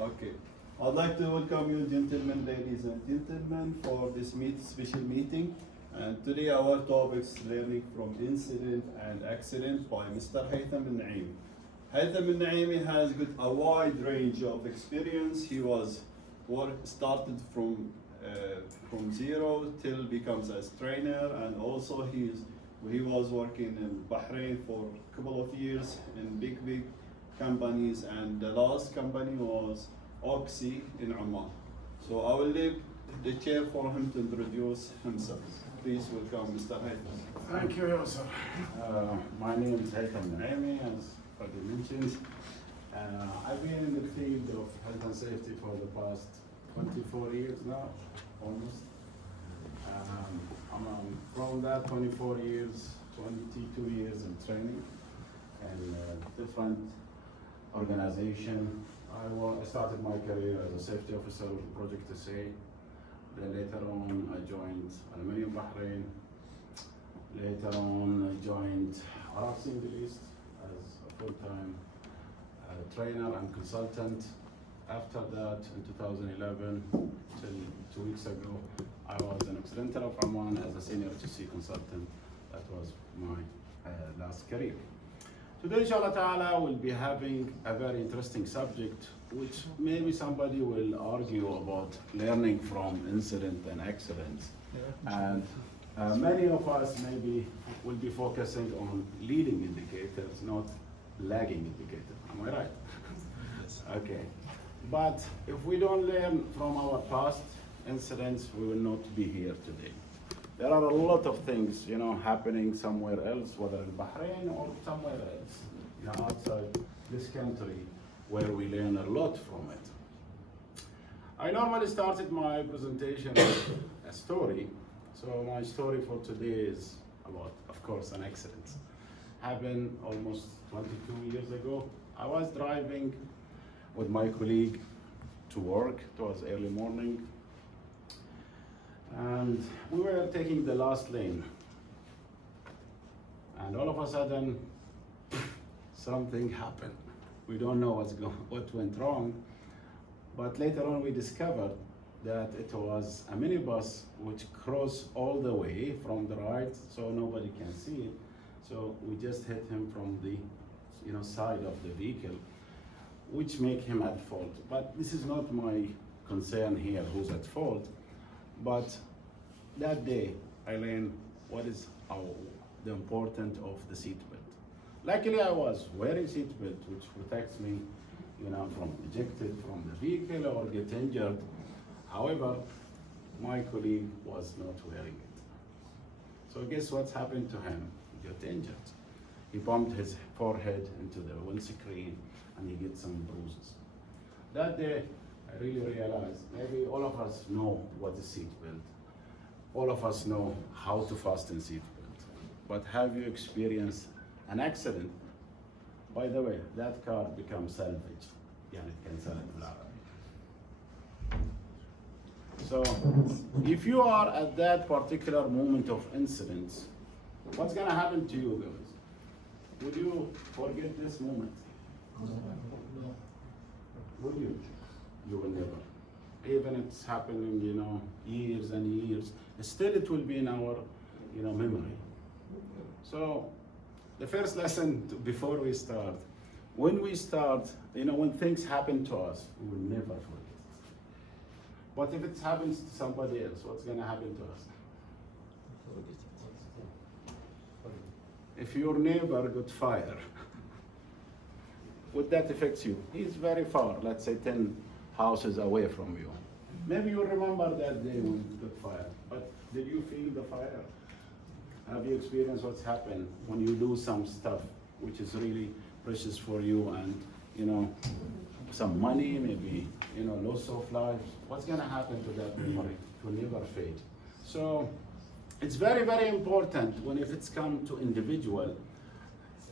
Okay. I'd like to welcome you, gentlemen, ladies and gentlemen, for this special meeting. And today our topic is learning from incident and accident by Mr. Haitham Noeami. Haitham Noeami has got a wide range of experience. He was started from zero till becomes as trainer, and also he was working in Bahrain for a couple of years in big companies, and the last company was Oxy in Oman. So I will leave the chair for him to introduce himself. Please welcome Mr. Haitham. Thank you, Yusuf. My name is Haitham Noeami, as already mentioned. I've been in the field of health and safety for the past 24 years now, almost. From that 24 years, 22 years in training and different organization. I started my career as a safety officer with Project SA. Then later on, I joined Aluminium Bahrain. Later on, I joined RRC Middle East as a full-time trainer and consultant. After that, in 2011, till 2 weeks ago, I was an accidental of Oman as a senior HSC consultant. That was my last career. Today, inshallah ta'ala, we'll be having a very interesting subject, which maybe somebody will argue about learning from incident and accidents. And many of us maybe will be focusing on leading indicators, not lagging indicators. Am I right? Yes. Okay. But if we don't learn from our past incidents, we will not be here today. There are a lot of things, happening somewhere else, whether in Bahrain or somewhere else, outside this country, where we learn a lot from it. I normally started my presentation with a story. So my story for today is about, of course, an accident. Happened almost 22 years ago. I was driving with my colleague to work. It was early morning. And we were taking the last lane. And all of a sudden, something happened. We don't know what went wrong. But later on, we discovered that it was a minibus which crossed all the way from the right, so nobody can see it. So we just hit him from the side of the vehicle, which make him at fault. But this is not my concern here, who's at fault. But that day, I learned what is the importance of the seatbelt. Luckily, I was wearing seatbelt, which protects me, from ejected from the vehicle or get injured. However, my colleague was not wearing it. So guess what's happened to him? He got injured. He bumped his forehead into the windscreen and he gets some bruises. That day, I really realized maybe all of us know what is seatbelt. All of us know how to fasten seatbelt. But have you experienced an accident? By the way, that car becomes salvage. Yeah, it can sell it. So if you are at that particular moment of incidents, what's gonna happen to you guys? Would you forget this moment? Would you? You will never. Even it's happening, years and years, still it will be in our, memory. So the first lesson before we start, when we start, when things happen to us, we will never forget. What if it happens to somebody else? What's going to happen to us? If your neighbor got fire, would that affect you? He's very far, let's say 10 houses away from you. Maybe you remember that day when it got fire, but did you feel the fire? Have you experienced what's happened when you do some stuff which is really precious for you and, some money, maybe, loss of lives? What's going to happen to that memory? It will never fade. So it's very, very important when if it's come to individual,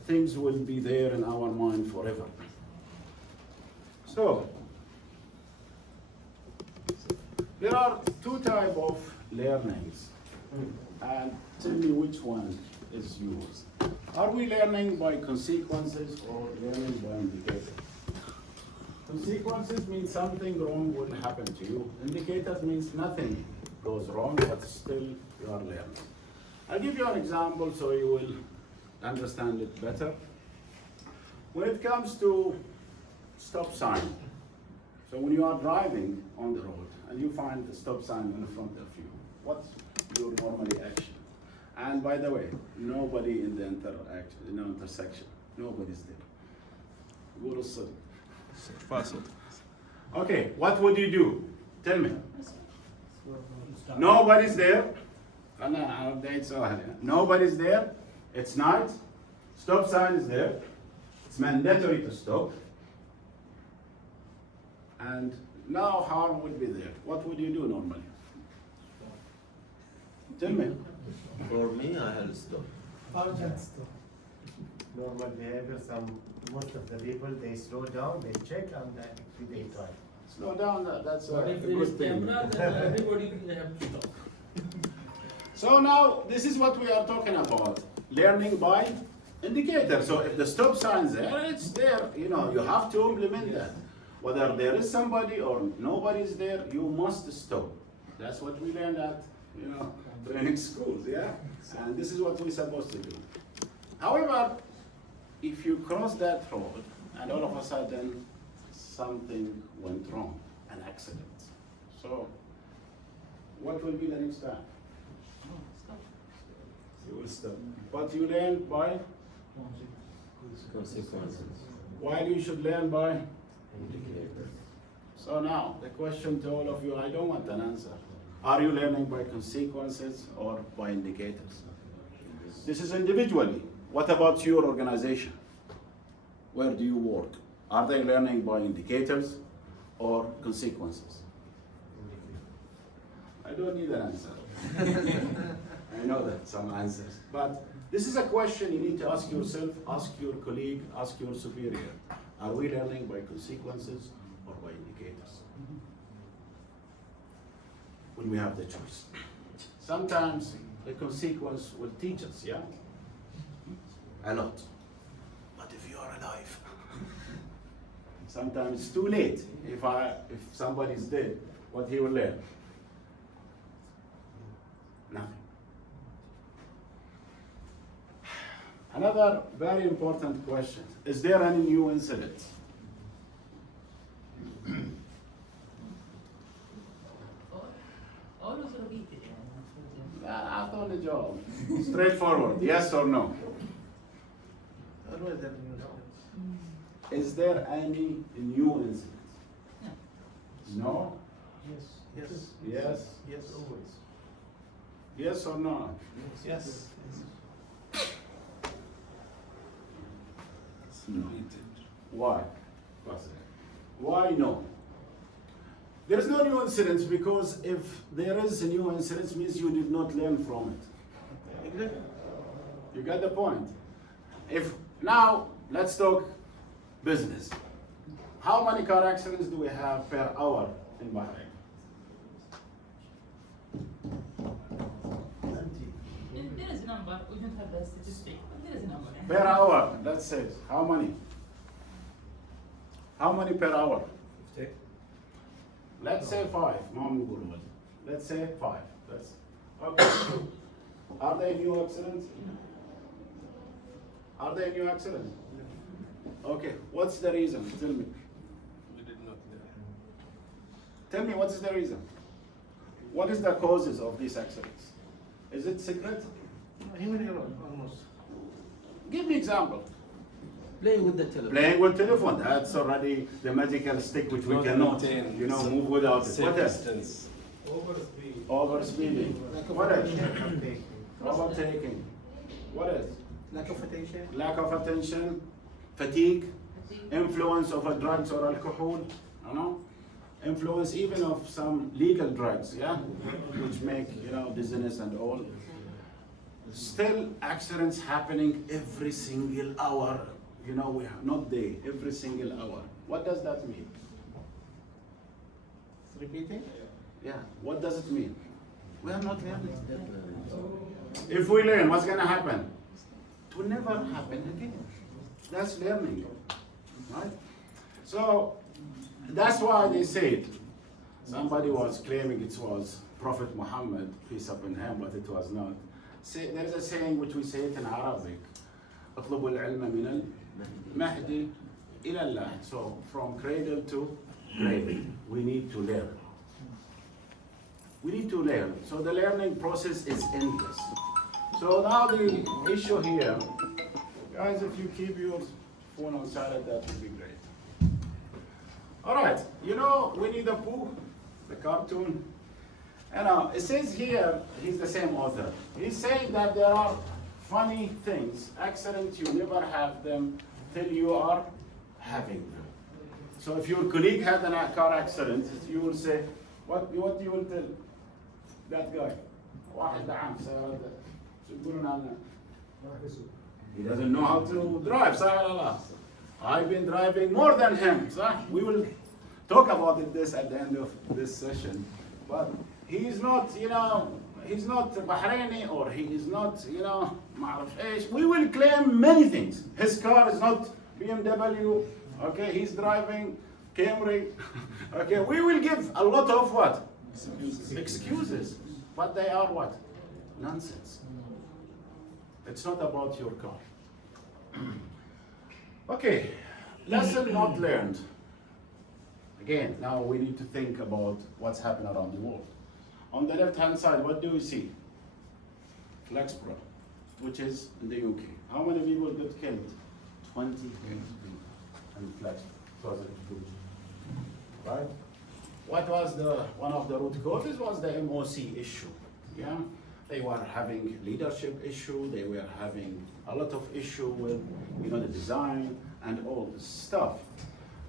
things will be there in our mind forever. So there are two types of learnings, and tell me which one is yours. Are we learning by consequences or learning by indicator? Consequences means something wrong will happen to you. Indicators means nothing goes wrong, but still you are learning. I'll give you an example so you will understand it better. When it comes to stop sign, so when you are driving on the road and you find the stop sign in front of you, what's your normally action? And by the way, nobody in the intersection, nobody's there. قولوا الصدق. فاصل. Okay, what would you do? Tell me. Nobody's there. Nobody's there. It's night. Stop sign is there. It's mandatory to stop. And now harm will be there. What would you do normally? Tell me. For me, I'll stop. Normal behavior, most of the people, they slow down, they check, and then they try. Slow down, that's a But if there is good thing. camera, then everybody they have to stop. So now, this is what we are talking about. Learning by indicator. So if the stop sign's there, it's there. You know, you have to implement that. Whether there is somebody or nobody's there, you must stop. That's what we learned at, training schools, yeah? And this is what we're supposed to do. However, if you cross that road and all of a sudden something went wrong, an accident. So, what will be the next time? You will stop. But you learn by? Consequences. Why you should learn by? Indicator. So now, the question to all of you, I don't want an answer. Are you learning by consequences or by indicators? This is individually. What about your organization? Where do you work? Are they learning by indicators or consequences? I don't need an answer. I know that some answers. But this is a question you need to ask yourself, ask your colleague, ask your superior. Are we learning by consequences or by indicators? When we have the choice. Sometimes the consequence will teach us, yeah? A lot. But if you are alive, sometimes it's too late. If somebody's dead, what he will learn? Nothing. Another very important question. Is there any new incident? Always repeat it. أعطوني جواب. Straightforward, yes or no? Always there are new things. Is there any new incident? No? Yes. Yes. Yes? Yes, always. Yes or no? Yes. No. Why? Why no? There is no new incidents because if there is a new incident, means you did not learn from it. You got the point. If now let's talk business. How many car accidents do we have per hour in Bahrain? There is a number. We don't have the statistic, but there is a number. Per hour, that's it. How many? How many per hour? Let's say 5. Let's say 5. That's okay. Are they new accidents? Are they new accidents? Okay. What's the reason? Tell me. We did not learn. Tell me what is the reason? What is the causes of these accidents? Is it secret? Human error, almost. Give me example. Playing with the telephone. Playing with telephone. That's already the magical stick which we Not cannot, maintain move without it. safe What else? distance. Overspeeding. What else? Okay. Overtaking. What else? Lack of attention. Lack of attention, fatigue, influence of drugs or alcohol, influence even of some legal drugs, yeah, which make dizziness and all. Still, accidents happening every single hour. We have not day, every single hour. What does that mean? Repeating. Yeah. What does it mean? We are not learning. If we learn, what's gonna happen? It will never happen again. That's learning, right? So That's why they said, somebody was claiming it was Prophet Muhammad, peace upon him, but it was not. There's a saying which we say it in Arabic, اطلبوا العلم من المهد إلى اللحد. So from cradle to grave, we need to learn. We need to learn. So the learning process is endless. So now the issue here, guys, if you keep your phone on silent, that would be great. All right, you know Winnie the Pooh, the cartoon? And it says here, he's the same author. He's saying that there are funny things, accidents, you never have them till you are having them. So if your colleague had a car accident, you will say, what you will tell that guy? واحد دعم سيارة شو يقولون عنه؟ He doesn't know how to drive, صح ولا لا? I've been driving more than him, صح? We will talk about this at the end of this session. But he's not, he's not Bahraini, or he is not, ما أعرف إيش. We will claim many things. His car is not BMW, okay? He's driving Camry, okay? We will give a lot of what? Excuses. But they are what? Nonsense. It's not about your car. Okay, lesson not learned. Again, now we need to think about what's happening around the world. On the left-hand side, what do we see? Flexborough, which is in the UK. How many people got killed? 28 people in Flexborough. It was a huge, right? What was one of the root causes was the MOC issue. Yeah, they were having leadership issue. They were having a lot of issue with, the design and all this stuff.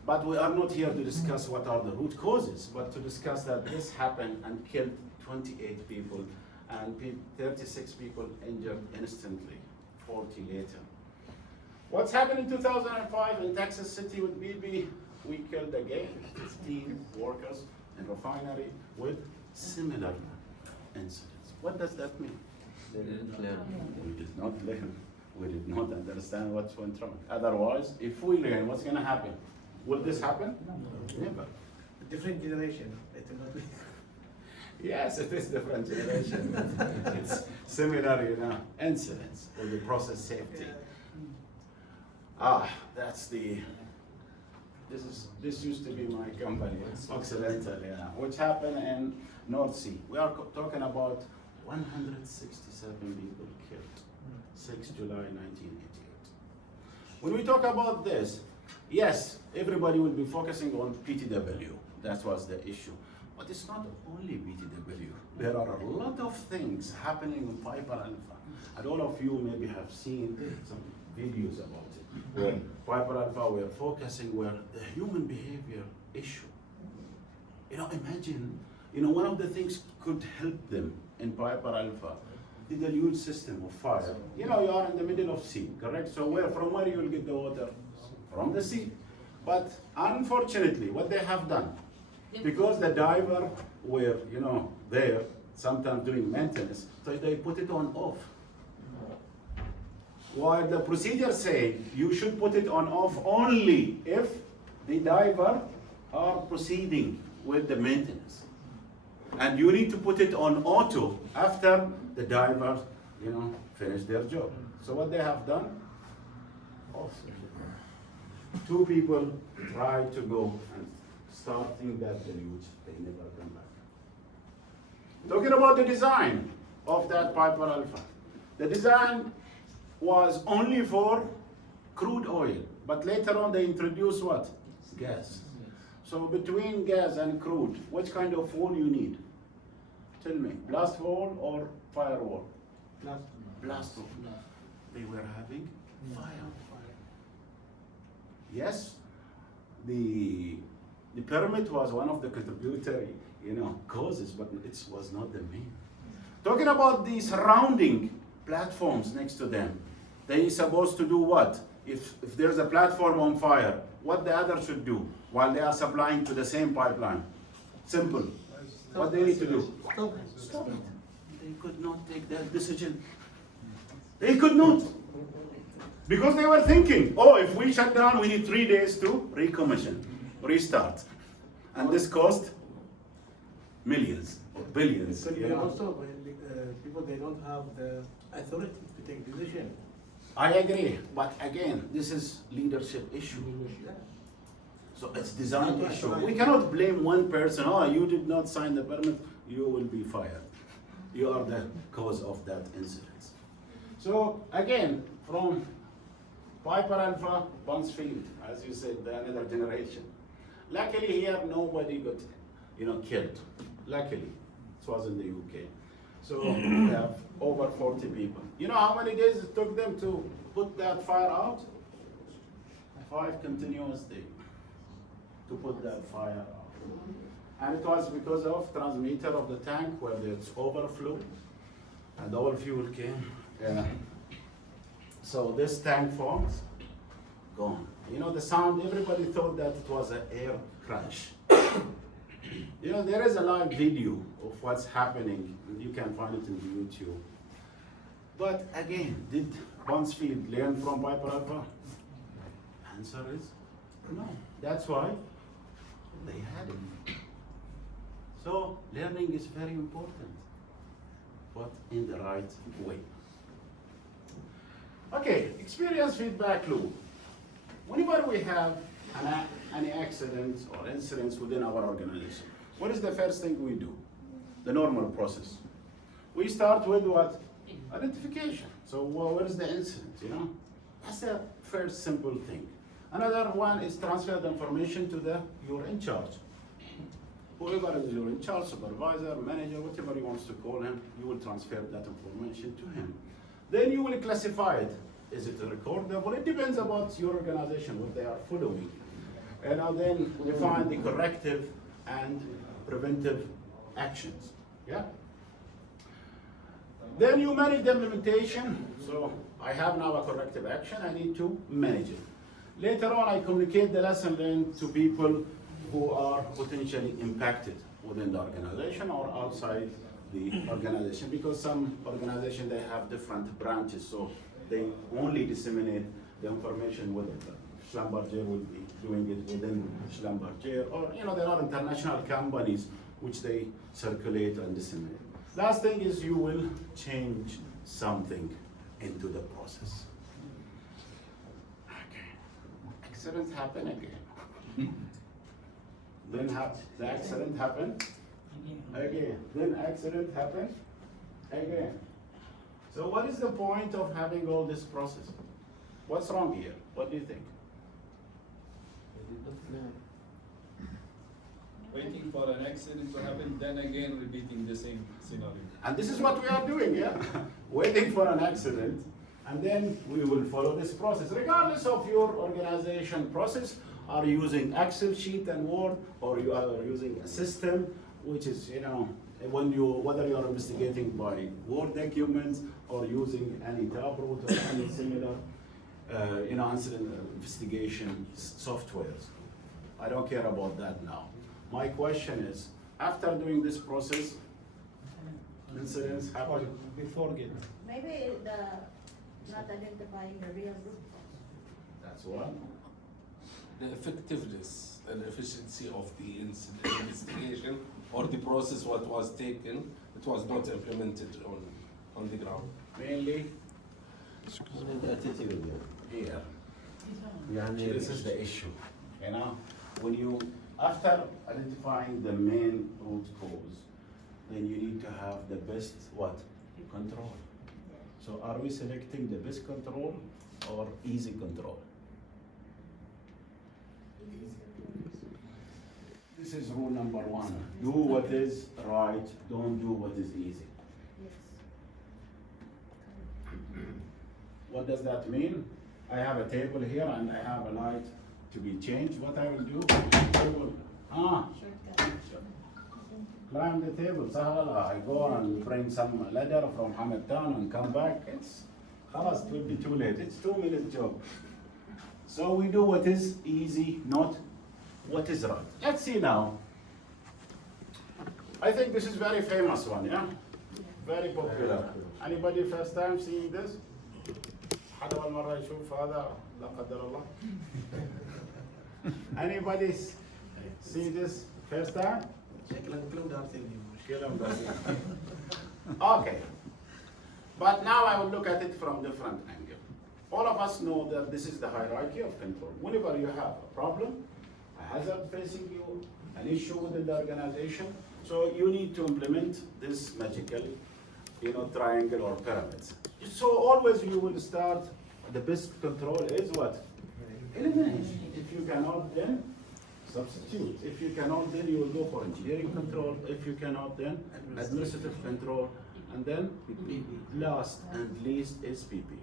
But we are not here to discuss what are the root causes, but to discuss that this happened and killed 28 people and 36 people injured instantly, 40 later. What's happened in 2005 in Texas City with BB? We killed again 15 workers in refinery with similar incidents. What does that mean? They didn't learn. We did not learn. We did not understand what went wrong. Otherwise, if we learn, what's going to happen? Will this happen? Never. Different generation. It will not be. Yes, it is different generation. It's similar, incidents with the process safety. That's this used to be my company, Occidental, which happened in North Sea. We are talking about 167 people killed, 6 July 1988. When we talk about this, yes, everybody will be focusing on PTW. That was the issue. But it's not only PTW. There are a lot of things happening in Piper Alpha. And all of you maybe have seen some videos about it. Where Piper Alpha were focusing where the human behavior issue. Imagine, one of the things could help them in Piper Alpha, the deluge system of fire. You are in the middle of sea, correct? So from where you will get the water? From the sea. But unfortunately, what they have done, because the diver were, there, sometimes doing maintenance, so they put it on off. While the procedure say you should put it on off only if the diver are proceeding with the maintenance. And you need to put it on auto after the diver, finish their job. So what they have done? Off. 2 people tried to go and starting that deluge, they never come back. Talking about the design of that Piper Alpha. The design was only for crude oil, but later on they introduced what? Gas. So between gas and crude, which kind of wall you need? Tell me, blast wall or firewall? Blast wall. They were having fire. Yes, the permit was one of the contributory, causes, but it was not the main. Talking about the surrounding platforms next to them, they supposed to do what? If there's a platform on fire, what the other should do while they are supplying to the same pipeline? Simple. What they need to do? Stop it. They could not take that decision. They could not. Because they were thinking, if we shut down, we need 3 days to recommission, restart. And this cost millions or billions. Could You be know? also when people they don't have the authority to take decision. I agree, but again, this is leadership issue. So it's design Right, issue. right. We cannot blame one person. Oh, you did not sign the permit. You will be fired. You are the cause of that incident. So again, from Piper Alpha, Bunsfield, as you said, the another generation. Luckily here, nobody got, killed. Luckily, it was in the UK. So we have over 40 people. You know how many days it took them to put that fire out? 5 continuous days to put that fire out. And it was because of transmitter of the tank where it's overflow and all fuel came. So this tank forms, gone. You know the sound, everybody thought that it was an air crash. There is a live video of what's happening, and you can find it in YouTube. But again, did Bunsfield learn from Piper Alpha? Answer is no. That's why they had it. So learning is very important, but in the right way. Okay, experience feedback loop. Whenever we have any accidents or incidents within our organization, what is the first thing we do? The normal process. We start with what? Identification. So what is the incident, That's the first simple thing. Another one is transfer the information to your in charge. Whoever is your in charge, supervisor, manager, whatever you want to call him, you will transfer that information to him. Then you will classify it. Is it recordable? It depends about your organization, what they are following. And then define the corrective and preventive actions. Yeah? Then you manage the implementation. So I have now a corrective action, I need to manage it. Later on, I communicate the lesson learned to people who are potentially impacted within the organization or outside the organization, because some organizations, they have different branches, so they only disseminate the information with it. Schlumberger will be doing it within Schlumberger, or there are international companies which they circulate and disseminate. Last thing is you will change something into the process. Okay, accidents happen again. Then the accident happened again. Then accident happened again. So what is the point of having all this process? What's wrong here? What do you think? Waiting for an accident to happen, then again repeating the same scenario. And this is what we are doing, yeah? Waiting for an accident, and then we will follow this process. Regardless of your organization process, are you using Excel sheet and Word, or you are using a system, which is, whether you are investigating by Word documents or using any Taproot or any similar, incident investigation softwares. I don't care about that now. My question is, after doing this process, incidents happen. Before getting. Maybe not identifying the real root cause. That's one. The effectiveness and efficiency of the investigation or the process what was taken, it was not implemented on the ground. Mainly The attitude, here. يعني This is the issue. When you, after identifying the main root cause, then you need to have the best control. So are we selecting the best control or easy control? This is rule number 1. Do what is right, don't do what is easy. Yes. What does that mean? I have a table here and I have a light to be changed. What I will do, I will Shortcut. climb the table. Sahala, I go and bring some ladder from Hamilton and come back. It will be too late. It's 2-minute job. So we do what is easy, not what is right. Let's see now. I think this is very famous one, yeah? Very popular. Anybody first time seeing this? حدا أول مرة يشوف هذا لا قدر الله. Anybody see this First time? شكلهم دارسين Okay. But now I will look at it from different angle. All of us know that this is the hierarchy of control. Whenever you have a problem, a hazard facing you, an issue within the organization, so you need to implement this magical, triangle or pyramids. So always you will start, the best control is what? Elimination. If you cannot, then substitute. If you cannot, then you will go for engineering control. If you cannot, then administrative control. And then last and least is PP.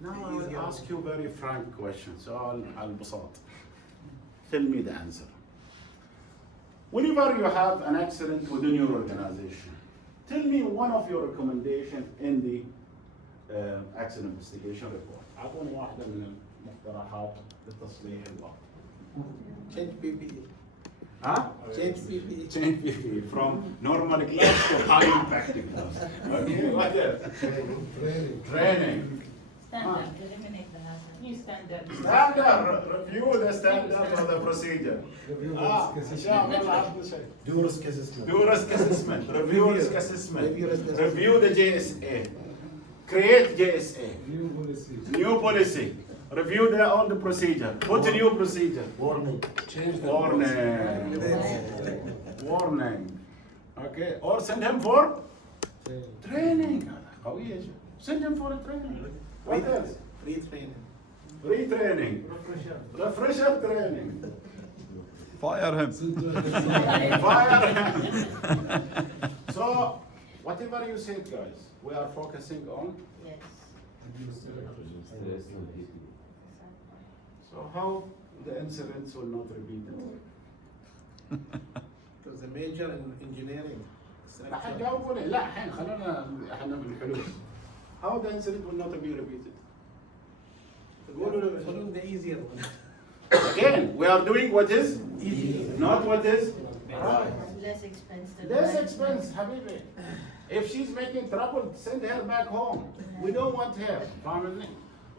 Now I will ask you very frank questions. So I'll بساط. Tell me the answer. Whenever you have an accident within your organization, tell me one of your recommendations in the accident investigation report. أعطوني واحدة من المقترحات لتصليح الوقت. Change PPE. Huh? Change PPE. Change PPE from normal class to high impact class. Okay, what else? Training. Standard, eliminate the hazard. New standard. Standard, review the standard or the procedure. Do risk assessment. Do risk assessment, review risk assessment, review the JSA, create JSA, new policy, review all the procedure, put a new procedure. Warning. Change the Warning. Okay, or send him for training. قوية جدا. Send him for a training. What else? Free training. Retraining. Refresher training. Fire him. Fire him. So, whatever you said, guys, we are focusing on. Yes. So, how the incidents will not repeat it? It was a major in engineering. لا حتجاوبوني لا الحين خلونا احنا بالحلول. How the incident will not be repeated? Following the easier one. Again, we are doing what is easy, not what is right. Less expensive. Less expense, Habibi. If she's making trouble, send her back home. We don't want her. Family.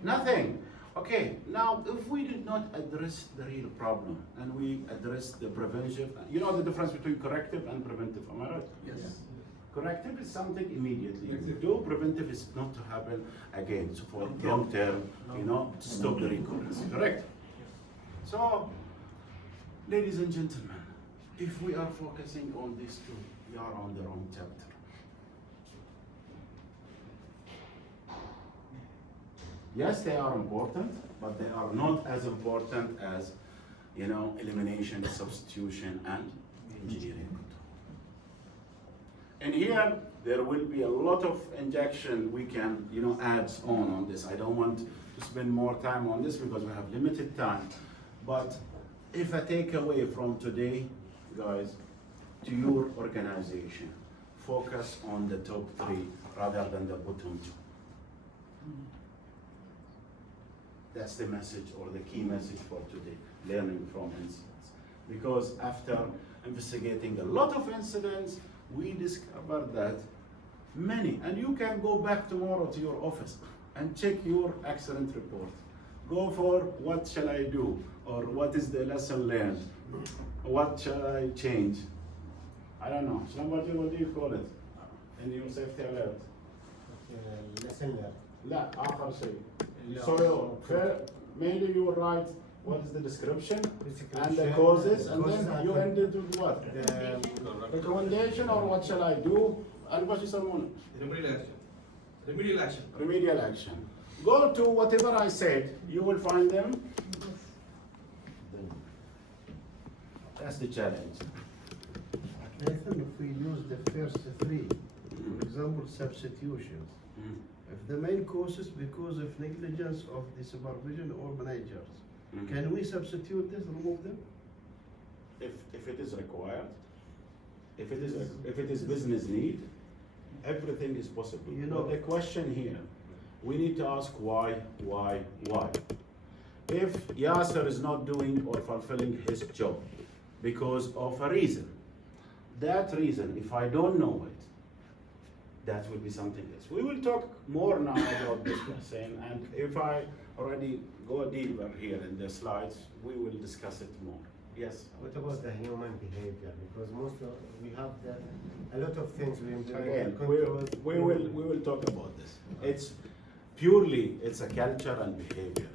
Nothing. Okay, now if we did not address the real problem and we address the prevention, you know the difference between corrective and preventive, am I right? Yes. Corrective is something immediately you do. Preventive is not to happen again. So for long term, to stop the recurrence. Correct? So, ladies and gentlemen, if we are focusing on these two, we are on the wrong chapter. Yes, they are important, but they are not as important as, elimination, substitution, and engineering. And here, there will be a lot of injection we can, add on this. I don't want to spend more time on this because we have limited time. But if I take away from today, guys, to your organization, focus on the top 3 rather than the bottom 2. That's the message or the key message for today, learning from incidents. Because after investigating a lot of incidents, we discovered that many, and you can go back tomorrow to your office and check your accident report. Go for what shall I do, or what is the lesson learned, what shall I change? I don't know. Somebody, what do you call it in your safety alert? Lesson learned. لا آخر شيء. So mainly you write what is the description and the causes, and then you end it with what? The recommendation or what shall I do? And what يسمونه? Remedial action. Remedial action. Go to whatever I said, you will find them. That's the challenge. Haitham, if we use the first 3, for example, substitutions, if the main cause is because of negligence of the supervision or managers, can we substitute this, remove them? If it is required, if it is business need, everything is possible. But the question here, we need to ask why. If Yasser is not doing or fulfilling his job because of a reason, that reason, if I don't know it, that will be something else. We will talk more now about this lesson, and if I already go deeper here in the slides, we will discuss it more. Yes. What about the human behavior? Because we have a lot of things we implement. Again, controls. we will talk about this. It's a culture and behavior.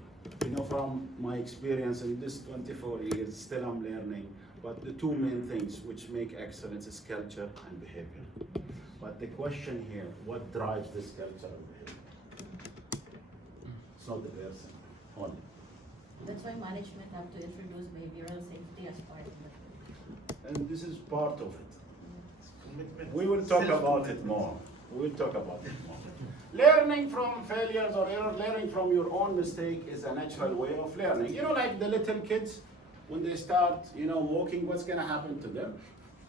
You know, from my experience in this 24 years, still I'm learning, but the two main things which make excellence is culture and behavior. But the question here, what drives this culture and behavior? It's not the person only. That's why management have to introduce behavioral safety as part of it. And this is part of it. Commitment. We will talk about it more. We will talk about it more. Learning from failures or learning from your own mistake is a natural way of learning. You know, like the little kids, when they start, walking, what's going to happen to them?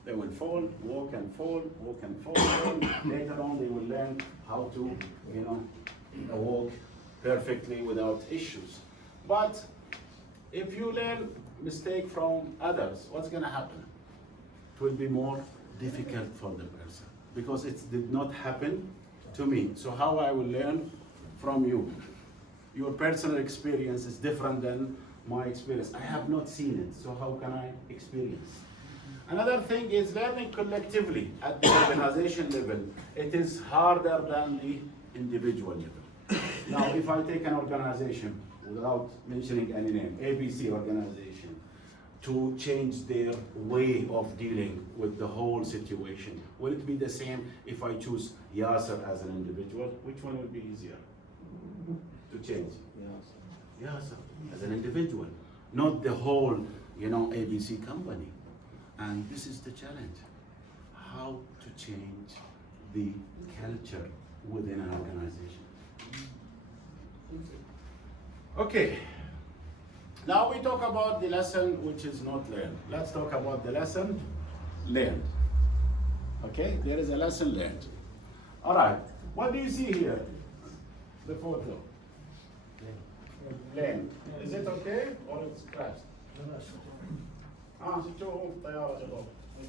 They will fall, walk and fall, walk and fall. Later on, they will learn how to, walk perfectly without issues. But if you learn mistake from others, what's going to happen? It will be more difficult for the person because it did not happen to me. So how I will learn from you? Your personal experience is different than my experience. I have not seen it, so how can I experience? Another thing is learning collectively at the organization level. It is harder than the individual level. Now, if I take an organization, without mentioning any name, ABC organization, to change their way of dealing with the whole situation, will it be the same if I choose Yasser as an individual? Which one will be easier to change? Yasser as an individual, not the whole, ABC company. And this is the challenge, how to change the culture within an organization. Okay, now we talk about the lesson which is not learned. Let's talk about the lesson learned. Okay, there is a lesson learned. All right, what do you see here? The photo. Learned. Is it okay or it's crashed? I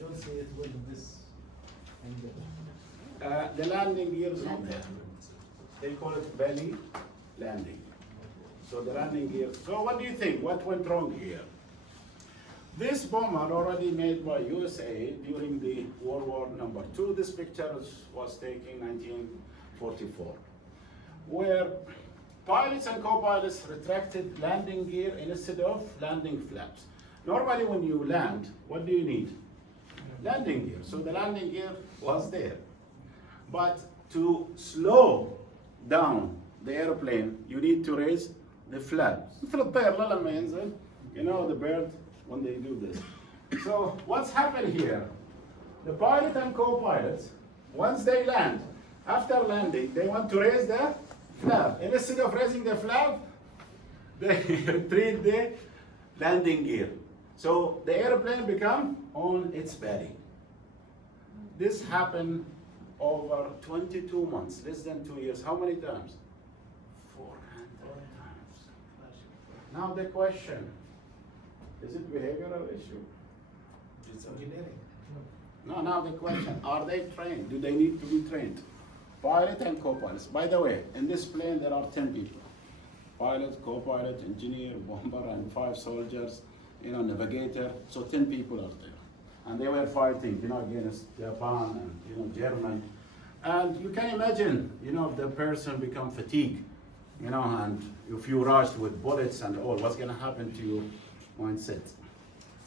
don't see it with this angle. The landing gear is not there. They call it belly landing. So the landing gear. So what do you think? What went wrong here? This bomber already made by USA during the World War II. This picture was taken in 1944, where pilots and co-pilots retracted landing gear instead of landing flaps. Normally when you land, what do you need? Landing gear. So the landing gear was there. But to slow down the airplane, you need to raise the flap. You know the bird when they do this. So what's happened here? The pilot and co-pilots, once they land, after landing, they want to raise the flap. And instead of raising the flap, they retrieve the landing gear. So the airplane become on its belly. This happened over 22 months, less than 2 years. How many times? 400 times. Now the question, is it behavioral issue? It's engineering. No, now the question, are they trained? Do they need to be trained? Pilot and co-pilots. By the way, in this plane there are 10 people. Pilot, co-pilot, engineer, bomber, and 5 soldiers, navigator. So 10 people are there. And they were fighting, against Japan and, Germany. And you can imagine, if the person become fatigued, and if you rushed with bullets and all, what's gonna happen to your mindset?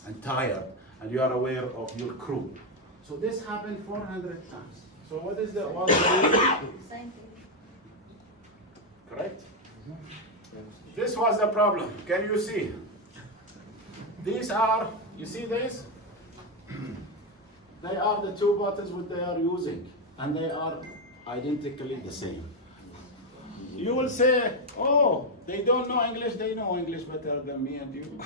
And tired, and you are aware of your crew. So this happened 400 times. So what is the Same thing. correct? This was the problem. Can you see? These are, you see this? They are the 2 buttons which they are using, and they are identically the same. You will say, oh, they don't know English, they know English better than me and you.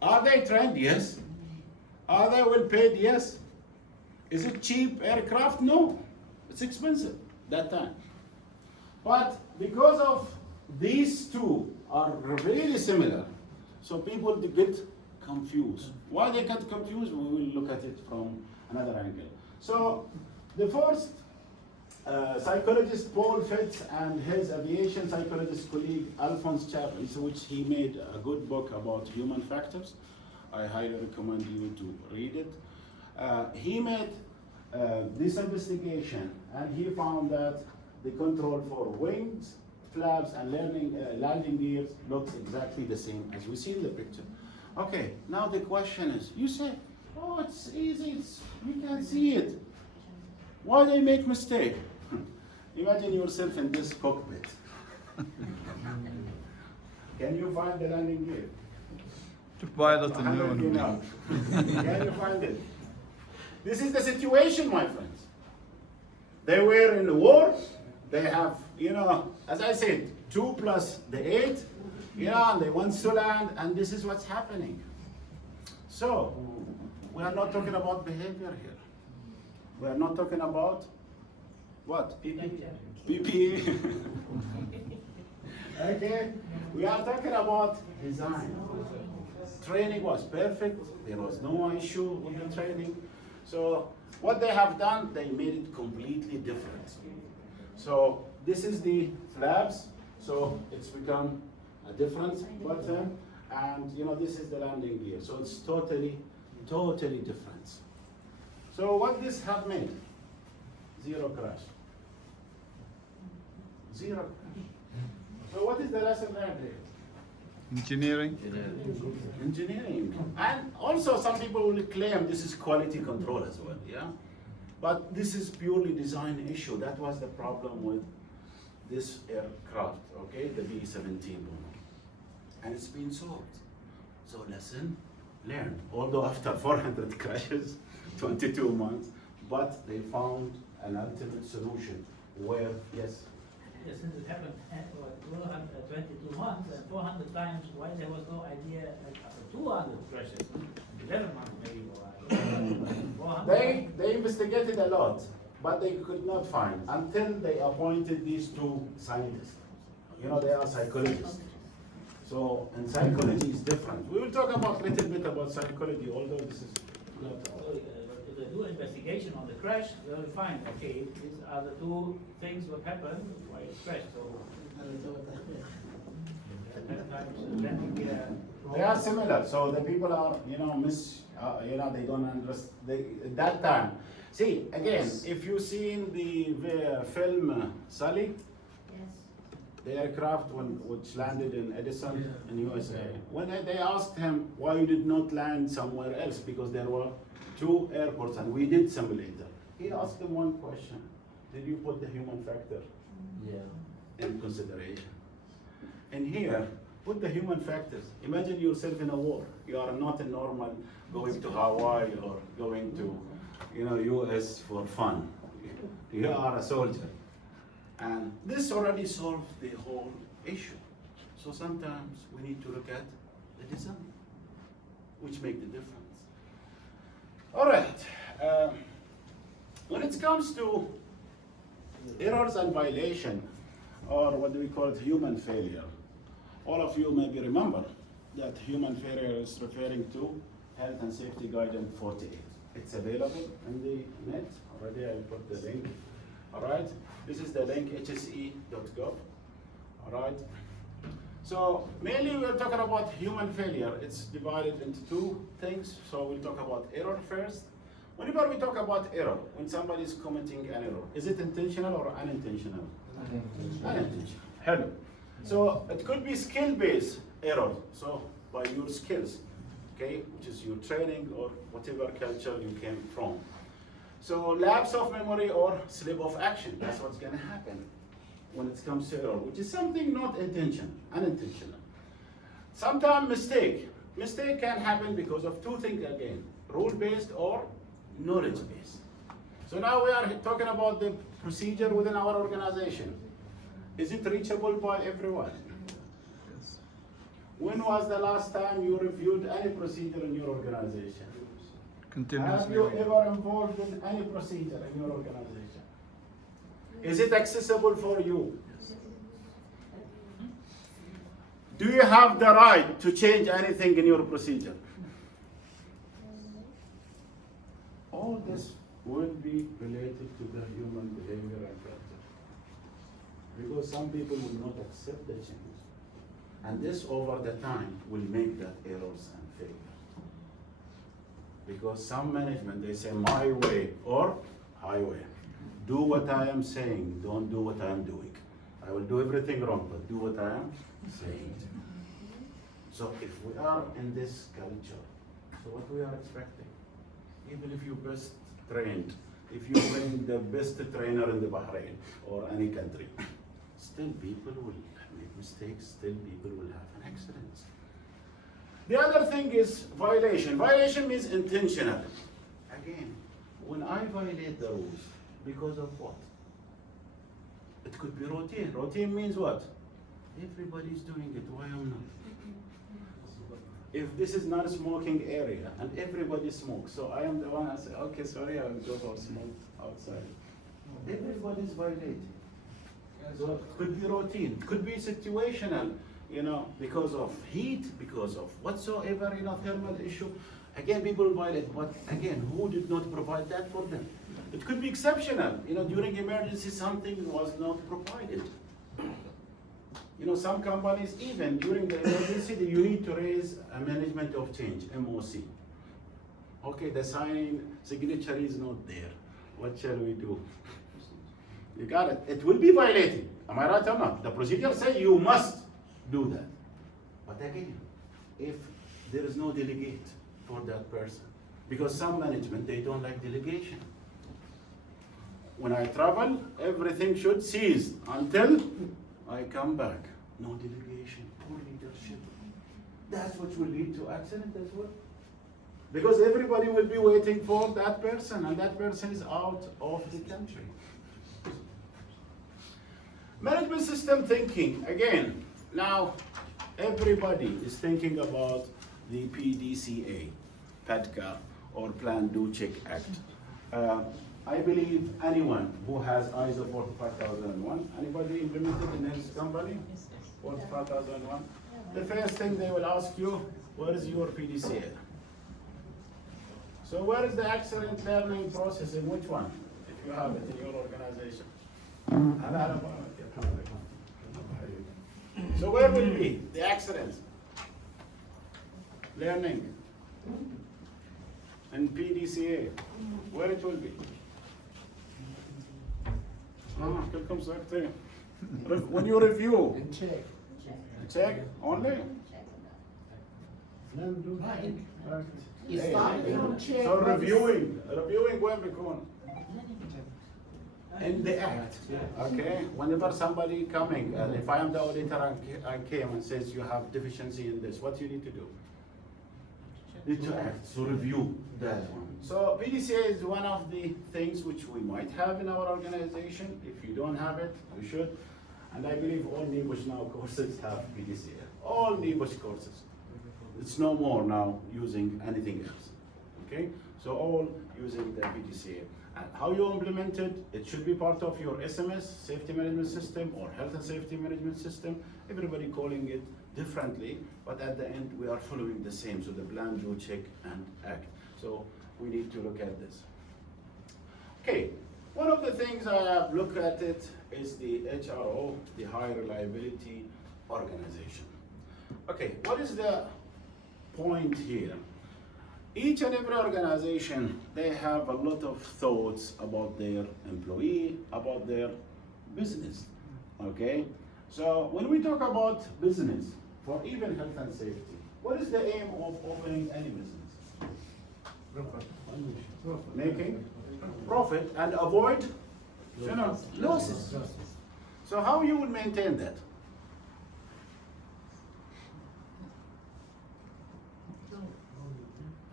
Are they trained? Yes. Are they well paid? Yes. Is it cheap aircraft? No. It's expensive that time. But because of these two are really similar, so people get confused. Why they get confused? We will look at it from another angle. So the first Psychologist Paul Fitz and his aviation psychologist colleague Alphonse Chapman, which he made a good book about human factors. I highly recommend you to read it. He made this investigation, and he found that the control for wings, flaps, and landing gears looks exactly the same as we see in the picture. Okay, now the question is, you say, oh, it's easy, you can see it. Why they make mistake? Imagine yourself in this cockpit. Can you find the landing gear? The pilot and 100 enough. Can you find it? This is the situation, my friends. They were in the war. They have, as I said, 2 plus the 8, and they want to land, and this is what's happening. So, we are not talking about behavior here. We are not talking about what? PPE. Okay? We are talking about design. Training was perfect. There was no issue with the training. So what they have done, they made it completely different. So this is the flaps. So it's become a different button. And this is the landing gear. So it's totally different. So what this have made? Zero crash. Zero crash. So what is the lesson learned here? Engineering. Engineering. And also some people will claim this is quality control as well, yeah? But this is purely design issue. That was the problem with this aircraft, okay? The B-17 bomber. And it's been solved. So lesson learned. Although after 400 crashes, 22 months, but they found an ultimate solution where, yes? Since it happened 22 months and 400 times, why there was no idea after 200 crashes, 11 months maybe, or 400? They investigated a lot, but they could not find until they appointed these 2 scientists. They are psychologists. So, and psychology is different. We will talk about a little bit about psychology, although this is not. If they do an investigation on the crash, they will find, okay, these are the 2 things what happened, why it crashed. So, They are similar, so the people are, they don't understand, at that time. See, again, if you've seen the film Sully, the aircraft which landed in Edison in USA, when they asked him why you did not land somewhere else, because there were 2 airports and we did simulator, he asked them one question: did you put the human factor in consideration? And here, put the human factors. Imagine yourself in a war. You are not a normal going to Hawaii or going to, US for fun. You are a soldier. And this already solved the whole issue. So sometimes we need to look at the design, which make the difference. All right. When it comes to errors and violation, or what do we call it, human failure, all of you maybe remember that human failure is referring to Health and Safety Guidance 48. It's available in the net. Already I put the link. All right. This is the link, hse.gov. All right. So mainly we're talking about human failure. It's divided into 2 things. So we'll talk about error first. Whenever we talk about error, when somebody is committing an error, is it intentional or unintentional? Unintentional. Hello. So it could be skill-based error. So by your skills, okay, which is your training or whatever culture you came from. So lapse of memory or slip of action, that's what's gonna happen when it comes to error, which is something not unintentional. Sometimes mistake. Mistake can happen because of 2 things again, rule-based or knowledge-based. So now we are talking about the procedure within our organization. Is it reachable by everyone? Yes. When was the last time you reviewed any procedure in your organization? Continuous Have you viewing. ever involved in any procedure in your organization? Is it accessible for you? Do you have the right to change anything in your procedure? All this will be related to the human behavior and character. Because some people will not accept the change. And this over the time will make that errors and failures. Because some management, they say my way or highway. Do what I am saying, don't do what I am doing. I will do everything wrong, but do what I am saying. So if we are in this culture, so what we are expecting? Even if you best trained, if you bring the best trainer in the Bahrain or any country, still people will make mistakes, still people will have an accident. The other thing is violation. Violation means intentional. Again, when I violate the rules, because of what? It could be routine. Routine means what? Everybody's doing it, why am not? If this is not a smoking area and everybody smokes, so I am the one I say, okay, sorry, I will go for smoke outside. Everybody's violating. So it could be routine, it could be situational, because of heat, because of whatsoever, thermal issue. Again, people violate, but again, who did not provide that for them? It could be exceptional, during emergency something was not provided. Some companies, even during the emergency, you need to raise a management of change, MOC. Okay, the signature is not there. What shall we do? You got it. It will be violating. Am I right or not? The procedure says you must do that. But again, if there is no delegate for that person, because some management, they don't like delegation. When I travel, everything should cease until I come back. No delegation, poor leadership. That's what will lead to accident as well. Because everybody will be waiting for that person, and that person is out of the country. Management system thinking, again, now everybody is thinking about the PDCA, PEDCA, or Plan, Do, Check, Act. I believe anyone who has ISO 45001, anybody implemented in his company? 45001. The first thing they will ask you, where is your PDCA? So where is the excellent learning process, in which one, if you have it in your organization? So where will be the excellence? Learning. And PDCA, where it will be? Welcome, Secretary. When you review, check only. So reviewing when بيكون in the act. Okay, whenever somebody coming, if I am the auditor and came and says you have deficiency in this, what you need to do? Need to act, so review that one. So PDCA is one of the things which we might have in our organization. If you don't have it, you should. And I believe all NEBUSH now courses have PDCA. All NEBUSH courses. It's no more now using anything else. Okay? So all using the PDCA. And how you implement it, it should be part of your SMS, safety management system, or health and safety management system. Everybody calling it differently, but at the end we are following the same. So the plan, do, check, and act. So we need to look at this. Okay, one of the things I have looked at it is the HRO, the High Reliability Organization. Okay, what is the point here? Each and every organization, they have a lot of thoughts about their employee, about their business, okay? So when we talk about business, for even health and safety, what is the aim of opening any business? Making profit and avoid losses. So how you will maintain that?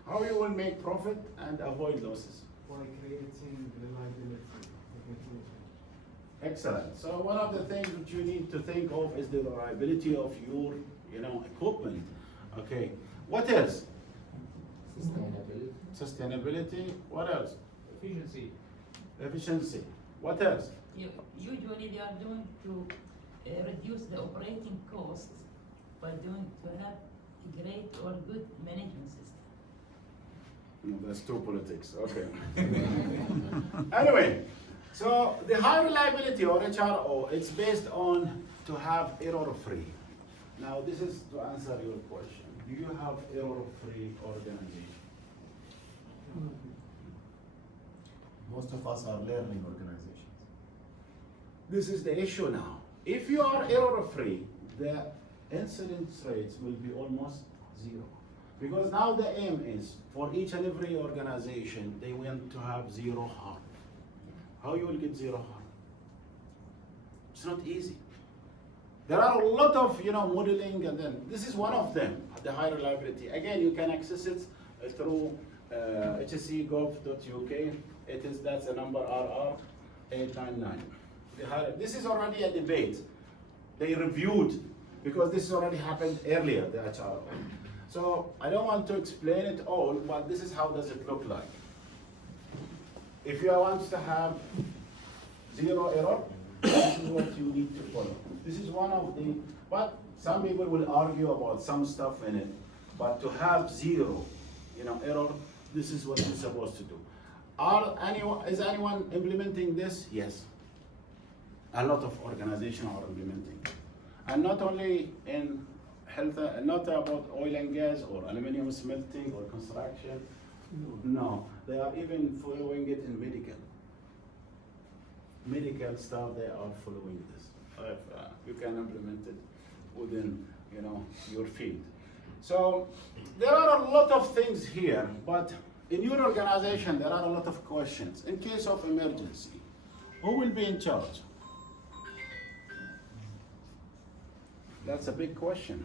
How you will make profit and avoid losses? By creating reliability. Excellent. So one of the things that you need to think of is the reliability of your, equipment. Okay. What else? Sustainability. What else? Efficiency. Efficiency. What else? Usually they are doing to reduce the operating costs by doing to have a great or good management system. No, that's too politics, okay. Anyway, so the high reliability or HRO, it's based on to have error-free. Now this is to answer your question. Do you have error-free organization? Most of us are learning organizations. This is the issue now. If you are error-free, the incidence rates will be almost zero. Because now the aim is for each and every organization, they want to have zero harm. How you will get zero harm? It's not easy. There are a lot of modeling, and then this is one of them, the high reliability. Again, you can access it through hsc.gov.uk. That's the number RR899. This is already a debate. They reviewed, because this has already happened earlier, the HRO. So I don't want to explain it all, but this is how does it look like. If you want to have zero error, this is what you need to follow. This is one of the, but some people will argue about some stuff in it. But to have zero, error, this is what you're supposed to do. Is anyone implementing this? Yes. A lot of organizations are implementing. And not only in health, not about oil and gas or aluminum smelting or construction. No, they are even following it in medical stuff. They are following this. You can implement it within your field. So there are a lot of things here, but in your organization there are a lot of questions. In case of emergency, who will be in charge? That's a big question.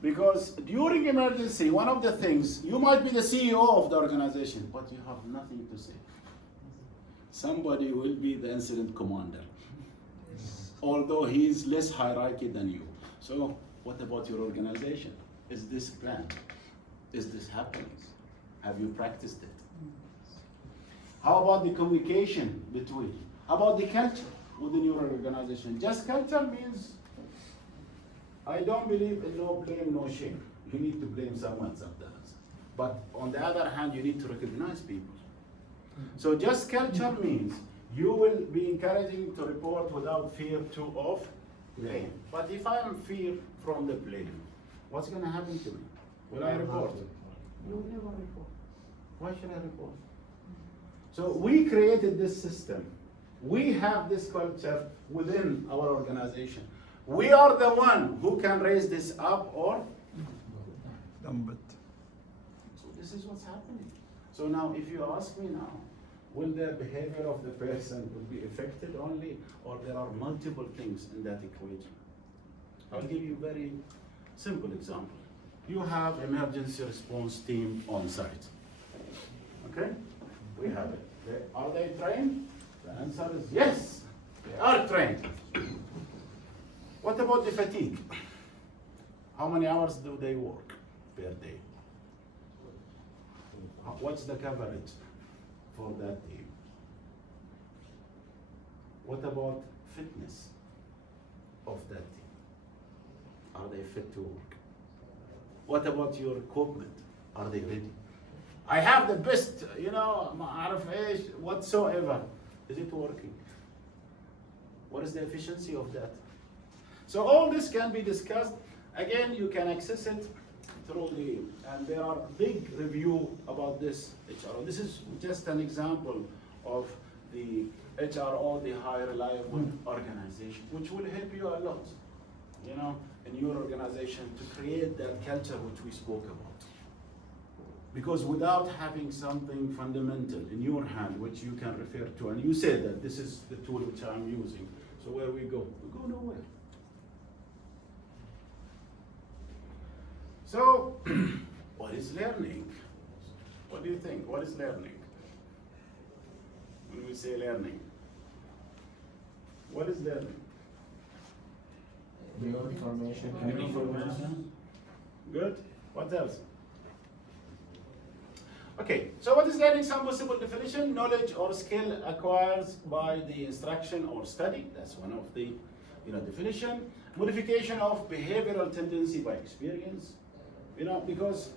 Because during emergency, one of the things, you might be the CEO of the organization, but you have nothing to say. Somebody will be the incident commander, although he is less hierarchy than you. So what about your organization? Is this planned? Is this happening? Have you practiced it? How about the communication between? How about the culture within your organization? Just culture means, I don't believe in no blame, no shame. You need to blame someone sometimes. But on the other hand, you need to recognize people. So just culture means you will be encouraging to report without fear of blame. But if I am fear from the blame, what's going to happen to me? Will I report? You will never report. Why should I report? So we created this system. We have this culture within our organization. We are the one who can raise this up or dump it. So this is what's happening. So now if you ask me now, will the behavior of the person will be affected only, or there are multiple things in that equation? I'll give you a very simple example. You have emergency response team on site. Okay? We have it. Are they trained? The answer is yes, they are trained. What about the fatigue? How many hours do they work per day? What's the coverage for that team? What about fitness of that team? Are they fit to work? What about your equipment? Are they ready? I have the best, whatsoever. Is it working? What is the efficiency of that? So all this can be discussed. Again, you can access it through and there are big review about this HRO. This is just an example of the HRO, the high reliable organization, which will help you a lot, in your organization to create that culture which we spoke about. Because without having something fundamental in your hand, which you can refer to, and you said that this is the tool which I'm using, so where we go? We go nowhere. So, what is learning? What do you think? What is learning? When we say learning, what is learning? New information. New information. Good. What else? Okay, so what is learning? Some possible definition: knowledge or skill acquired by the instruction or study. That's one of the definition. Modification of behavioral tendency by experience. Because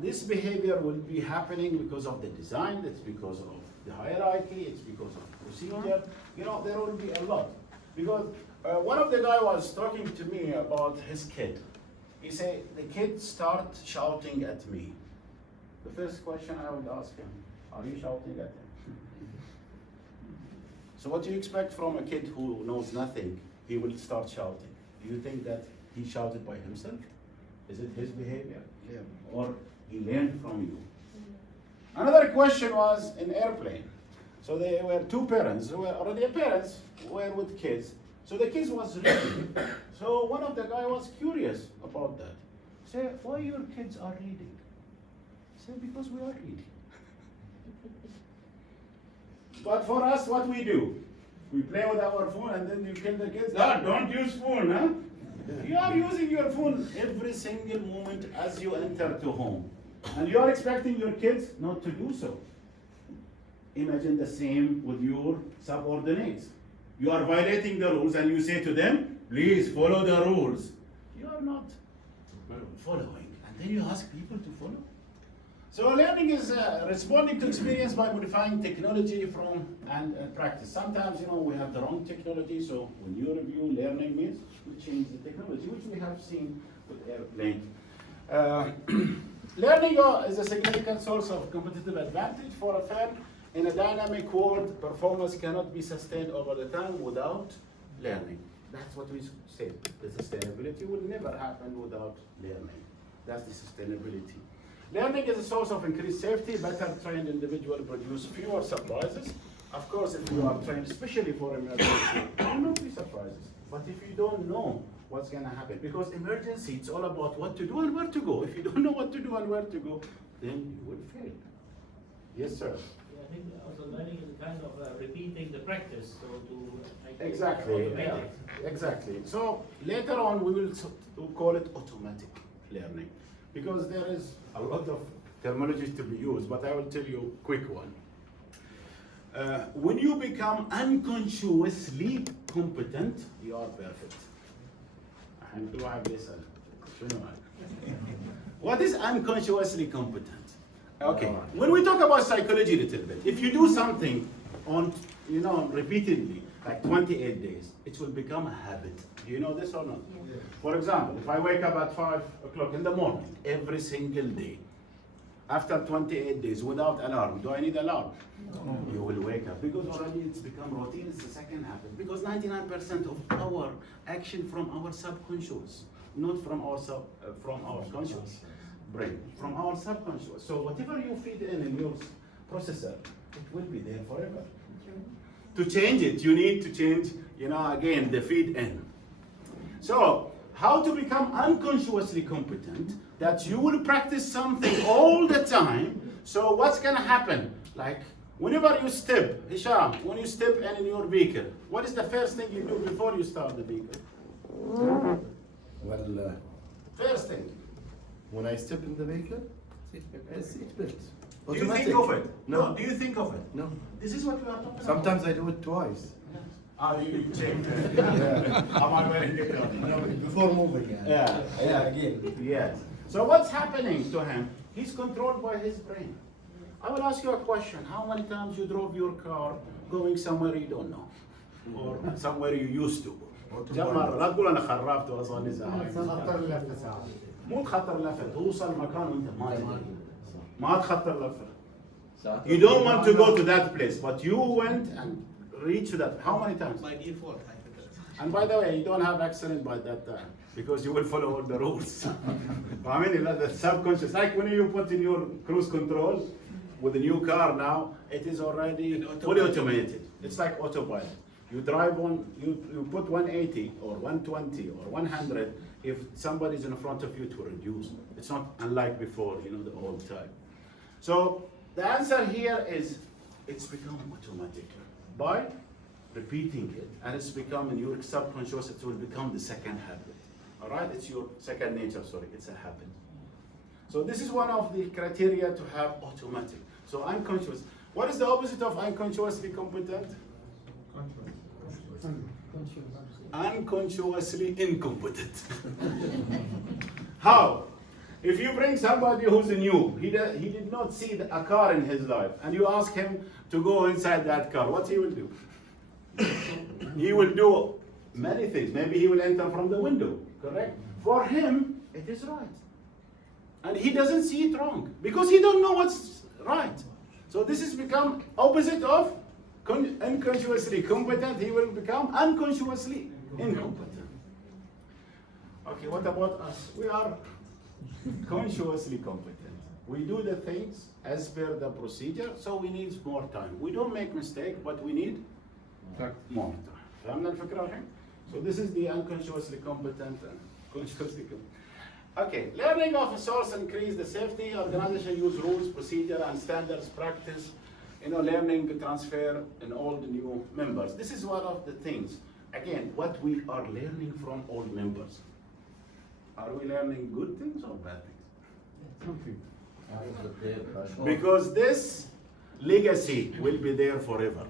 this behavior will be happening because of the design, it's because of the hierarchy, it's because of procedure. You know, there will be a lot. Because one of the guy was talking to me about his kid. He said, the kid start shouting at me. The first question I would ask him, are you shouting at him? So what do you expect from a kid who knows nothing? He will start shouting. Do you think that he shouted by himself? Is it his behavior? Yeah. Or he learned from you? Another question was in airplane. So there were two parents, who were already parents, were with kids. So the kids was reading. So one of the guy was curious about that. Say, why your kids are reading? Say, because we are reading. But for us, what we do? We play with our phone and then you kill the kids. No, don't use phone, huh? You are using your phone every single moment as you enter to home. And you are expecting your kids not to do so. Imagine the same with your subordinates. You are violating the rules and you say to them, please follow the rules. You are not following. And then you ask people to follow. So learning is responding to experience by modifying technology from and practice. Sometimes, you know, we have the wrong technology, so when you review learning means we change the technology, which we have seen with airplane. Learning is a significant source of competitive advantage for a firm. In a dynamic world, performance cannot be sustained over the time without learning. That's what we say. The sustainability will never happen without learning. That's the sustainability. Learning is a source of increased safety. Better trained individuals produce fewer surprises. Of course, if you are trained especially for emergency, you will not be surprises. But if you don't know what's going to happen, because emergency, it's all about what to do and where to go. If you don't know what to do and where to go, then you will fail. Yes, sir. I think also learning is a kind of repeating the practice, so to make Exactly. it Yeah, automatic. exactly. So later on, we will call it automatic learning, because there is a lot of terminologies to be used, but I will tell you a quick one. When you become unconsciously competent, you are perfect. What is unconsciously competent? Okay, when we talk about psychology a little bit, if you do something on, repeatedly, like 28 days, it will become a habit. Do you know this or not? Yeah. For example, if I wake up at 5 o'clock in the morning, every single day, after 28 days without alarm, do I need alarm? No. You will wake up, because already it's become routine, it's the second habit. Because 99% of our action from our subconscious, not from our conscious brain, from our subconscious. So whatever you feed in your processor, it will be there forever. To change it, you need to change, again, the feed in. So, how to become unconsciously competent, that you will practice something all the time. So what's going to happen? Like, whenever you step, Hisham, when you step in your vehicle, what is the first thing you do before you start the vehicle? Well, First thing. when I step in the vehicle, it's seatbelt. Do you think of it? No. Do you think of it? No. This is what we are talking about. Sometimes I do it twice. You check. Am I wearing the car? No, before moving. Yeah, again. Yes. So what's happening to him? He's controlled by his brain. I will ask you a question. How many times you drove your car going somewhere you don't know? Or somewhere you used to? كم مرة؟ لا تقول أنا خربت وصل لي ساعة. خطر اللفة ساعة. مو تخطر لفة، توصل مكان وأنت ما تدري. ما تخطر لفة. You don't want to go to that place, but you went and reached that. How many times? By default, I think And by the way, you don't have accident by that time, because you will follow all the rules. I mean, the subconscious, like when you put in your cruise control with a new car now, it is already fully automated. It's like autopilot. You drive on, you put 180 or 120 or 100. If somebody's in front of you, to reduce. It's not unlike before, the old type. So the answer here is, it's become automatic by repeating it, and it's become in your subconscious. It will become the second habit. All right, it's your second nature. Sorry, it's a habit. So this is one of the criteria to have automatic. So unconscious. What is the opposite of unconsciously competent? Unconsciously incompetent. How? If you bring somebody who's new, he did not see a car in his life, and you ask him to go inside that car, what he will do? He will do many things. Maybe he will enter from the window, correct? For him, it is right. And he doesn't see it wrong, because he don't know what's right. So this has become opposite of unconsciously competent. He will become unconsciously incompetent. Okay, what about us? We are consciously competent. We do the things as per the procedure, so we need more time. We don't make mistake, but we need more time. فهمنا الفكرة الحين? So this is the unconsciously competent and consciously competent. Okay, learning of a source increase the safety. Organization use rules, procedure, and standards practice. Learning transfer in all the new members. This is one of the things. Again, what we are learning from old members. Are we learning good things or bad things? Because this legacy will be there forever.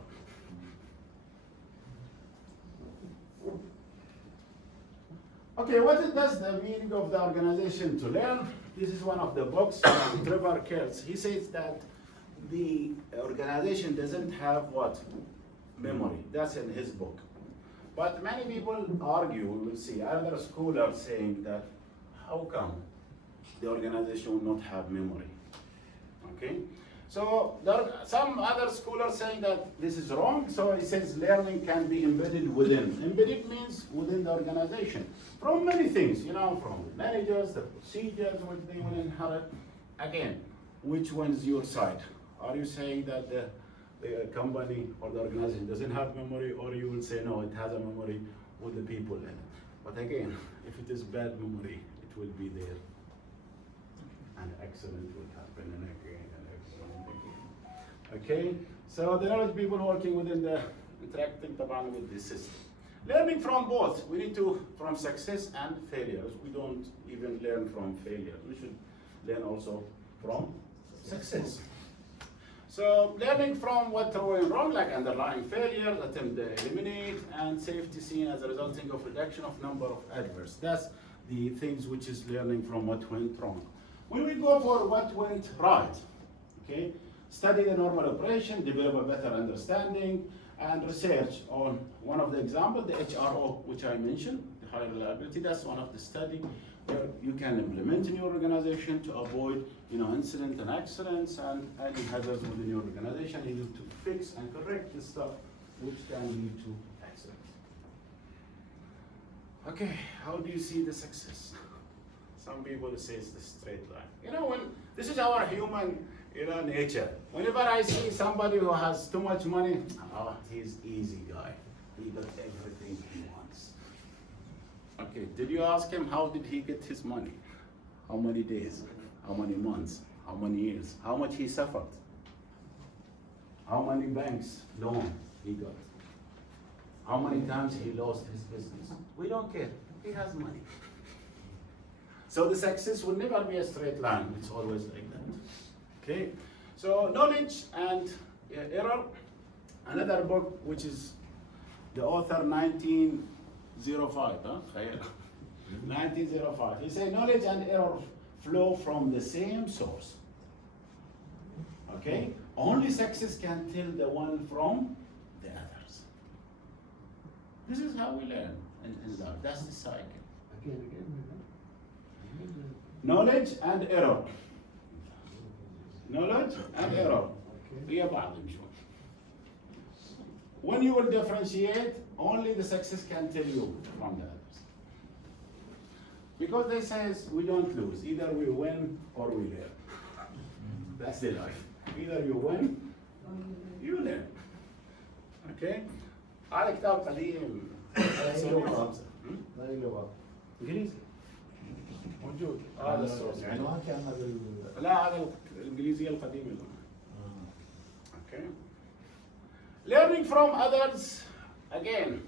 Okay, what does the meaning of the organization to learn? This is one of the books from Trevor Kurtz. He says that the organization doesn't have what? Memory. That's in his book. But many people argue, we will see, other scholars saying that how come the organization will not have memory? Okay? So there are some other scholars saying that this is wrong. So he says learning can be embedded within. Embedded means within the organization. From many things, from the managers, the procedures which they will inherit. Again, which one's your side? Are you saying that the company or the organization doesn't have memory, or you will say no, it has a memory with the people in it? But again, if it is bad memory, it will be there. And accident will happen and again and again. Okay, so there are people working within the interacting with the system. Learning from both. We need to from success and failures. We don't even learn from failure. We should learn also from success. So learning from what went wrong, like underlying failures, attempt to eliminate, and safety seen as a resulting of reduction of number of adverse. That's the things which is learning from what went wrong. When we go for what went right, okay, study the normal operation, develop a better understanding, and research on one of the examples, the HRO, which I mentioned, the high reliability. That's one of the study where you can implement in your organization to avoid, incident and accidents and any hazards within your organization. You need to fix and correct the stuff which can lead to accidents. Okay, how do you see the success? Some people say it's the straight line. When this is our human, nature. Whenever I see somebody who has too much money, he's easy guy. He got everything he wants. Okay, did you ask him how did he get his money? How many days? How many months? How many years? How much he suffered? How many banks loan he got? How many times he lost his business? We don't care. He has money. So the success will never be a straight line. It's always like that. Okay, so knowledge and error. Another book which is the author 1905, 1905. He said knowledge and error flow from the same source. Okay, only success can tell the one from the others. This is how we learn in life. That's the cycle. Knowledge and error. Knowledge and error. When you will differentiate, only the success can tell you from the others. Because they say we don't lose. Either we win or we learn. That's the life. Either you win, you learn. Okay? على كتاب قديم. انجليزي. موجود. هذا الصوت. لا هذا الانجليزية القديمة. Okay. Learning from others, again,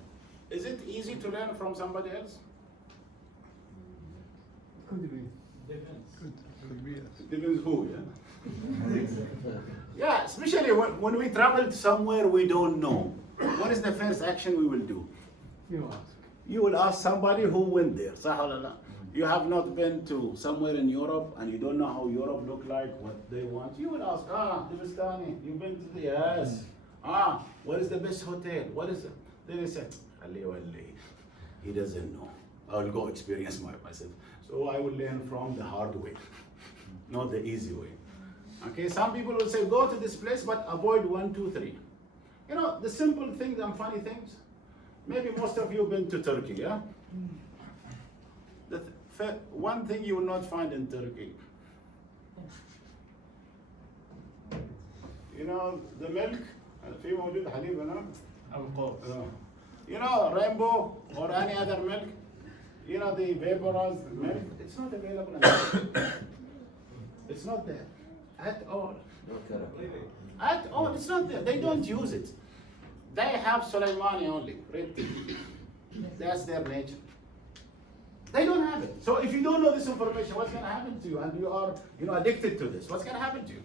is it easy to learn from somebody else? Could be. Depends who, yeah? Yeah, especially when we travel to somewhere we don't know. What is the first action we will do? You ask. You will ask somebody who went there, صح ولا لا? You have not been to somewhere in Europe and you don't know how Europe look like, what they want. You would ask, Dibistani, you've been to the, yes. What is the best hotel? What is it? Then they say, Ali Wali, he doesn't know. I will go experience myself. So I will learn from the hard way, not the easy way. Okay, some people will say, go to this place, but avoid 1, 2, 3. You know, the simple things and funny things. Maybe most of you have been to Turkey, yeah? One thing you will not find in Turkey. You know, the milk, في موجود حليب هنا. You know, Rainbow or any other milk, you know, the vaporized milk, it's not available in Turkey. It's not there at all. At all, it's not there. They don't use it. They have Soleimani only, red tea. That's their nature. They don't have it. So if you don't know this information, what's going to happen to you? And you are, you know, addicted to this. What's going to happen to you?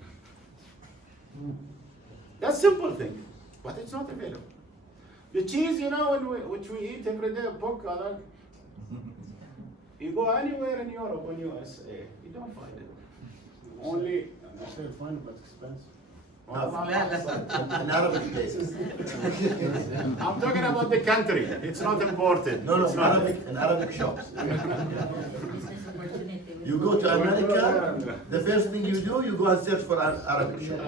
That's simple thing, but it's not available. The cheese, you know, which we eat every day, pork, you go anywhere in Europe or USA, you don't find it. Only, Actually, fine, but expensive. In Arabic places. I'm talking about the country. It's not imported. No, it's not in Arabic shops. Business opportunity. You go to America, the first thing you do, you go and search for an Arabic shop.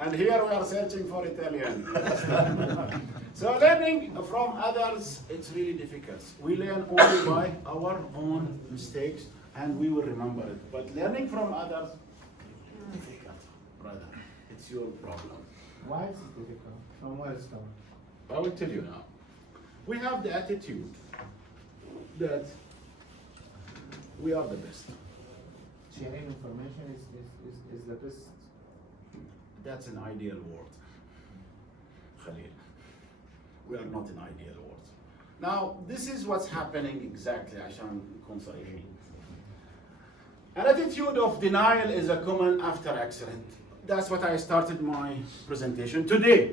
And here we are searching for Italian. So learning from others, it's really difficult. We learn only by our own mistakes and we will remember it. But learning from others, difficult, brother. It's your problem. Why is it difficult? From where it's coming? I will tell you now. We have the attitude that we are the best. Sharing information is the best. That's an ideal world, Khalil. We are not an ideal world. Now, this is what's happening exactly, عشان نكون صريحين. An attitude of denial is a common after accident. That's what I started my presentation today.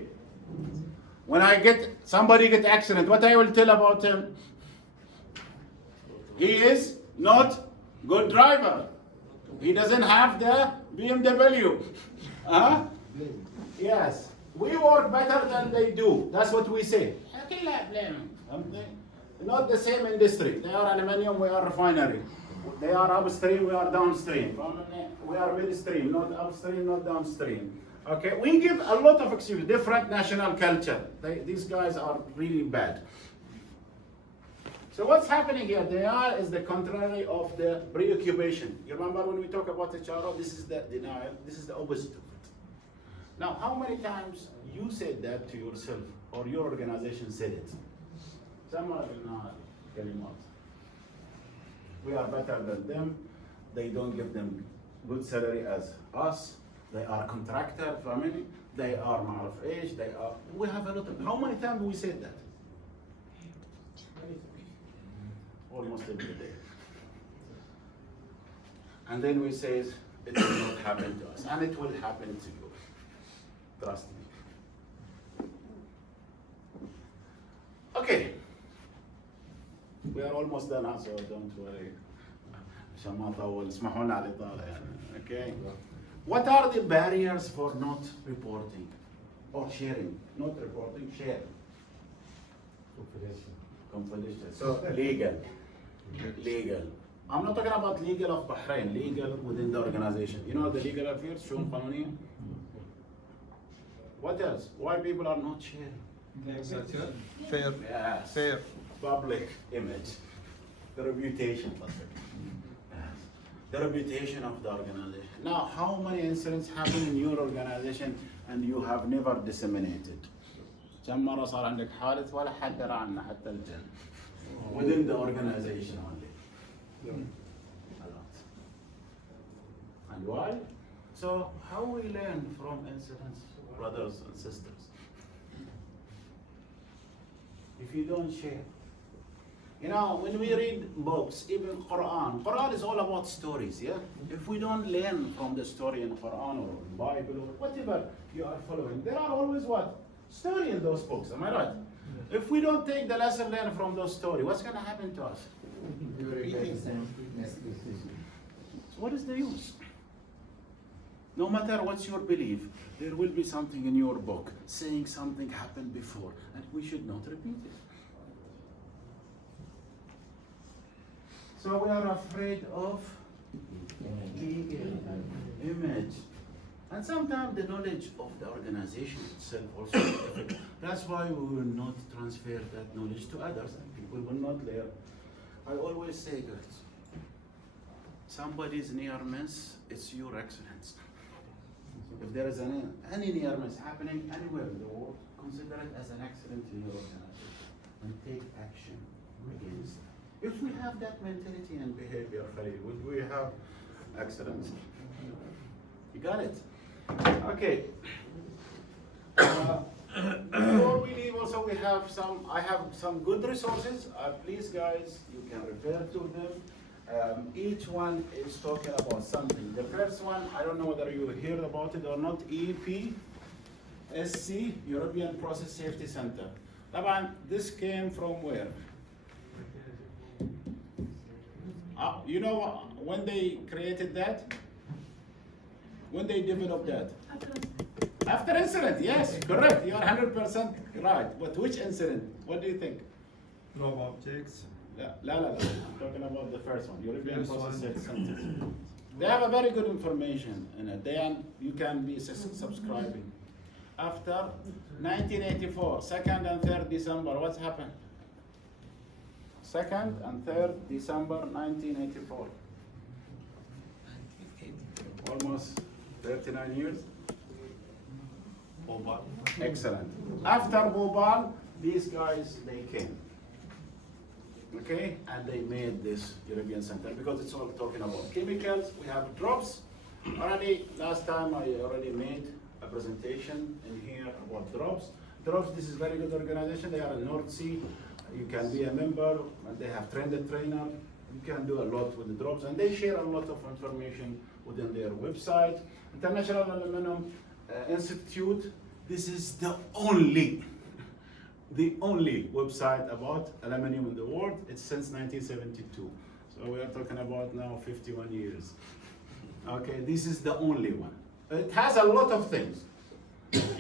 When somebody get accident, what I will tell about him, he is not good driver. He doesn't have the BMW. Yes, we work better than they do. That's what we say. Not the same industry. They are aluminium, we are refinery. They are upstream, we are downstream. We are midstream, not upstream, not downstream. Okay, we give a lot of excuses, different national culture. These guys are really bad. So what's happening here? Denial is the contrary of the preoccupation. You remember when we talk about HRO, this is the denial, this is the opposite of it. Now, how many times you said that to yourself or your organization said it? We are better than them. They don't give them good salary as us. They are contractor family. They are ma'arif age. We have a lot of, how many times we said that? Almost every day. And then we say, it will not happen to us. And it will happen to you. Trust me. Okay. We are almost done, so don't worry. عشان ما نطول اسمحوا لنا على الإطالة يعني. Okay. What are the barriers for not reporting or sharing? Not reporting, sharing. Confidential. So legal. Legal. I'm not talking about legal of Bahrain, legal within the organization. You know the legal affairs, شؤون قانونية? What else? Why people are not sharing? Fair. Yes. Fair. Public image. The reputation. Yes. The reputation of the organization. Now, how many incidents happen in your organization and you have never disseminated? كم مرة صار عندك حادث ولا حد درى عنه حتى الجن. Within the organization only. A lot. And why? So how we learn from incidents, brothers and sisters? If you don't share. You know, when we read books, even Quran is all about stories, yeah? If we don't learn from the story in Quran or Bible or whatever you are following, there are always what? Story in those books, am I right? If we don't take the lesson learned from those stories, what's going to happen to us? So what is the use? No matter what's your belief, there will be something in your book saying something happened before, and we should not repeat it. So we are afraid of image. And sometimes the knowledge of the organization itself also is affected. That's why we will not transfer that knowledge to others, and people will not learn. I always say, guys, somebody's near miss, it's your excellence. If there is any near miss happening anywhere in the world, consider it as an accident in your organization and take action against it. If we have that mentality and behavior, Khalil, would we have excellence? You got it? Okay. Before we leave, also I have some good resources. Please, guys, you can refer to them. Each one is talking about something. The first one, I don't know whether you heard about it or not, EPSC, European Process Safety Center. This came from where? You know when they created that? When they developed that? After incident, yes, correct. You are 100% right. But which incident? What do you think? Drop objects. La. I'm talking about the first one, European Process Safety Center. They have a very good information in it. You can be subscribing. After 1984, 2nd and 3rd December, what's happened? 2nd and 3rd December 1984. Almost 39 years. Bhopal. Excellent. After Bhopal, these guys, they came. Okay, and they made this European Center because it's all talking about chemicals. We have drops. Last time I already made a presentation in here about drops. Drops, this is very good organization. They are in North Sea. You can be a member, and they have trained trainer. You can do a lot with the drops, and they share a lot of information within their website. International Aluminum Institute, this is the only website about aluminum in the world. It's since 1972. So we are talking about now 51 years. Okay, this is the only one. It has a lot of things.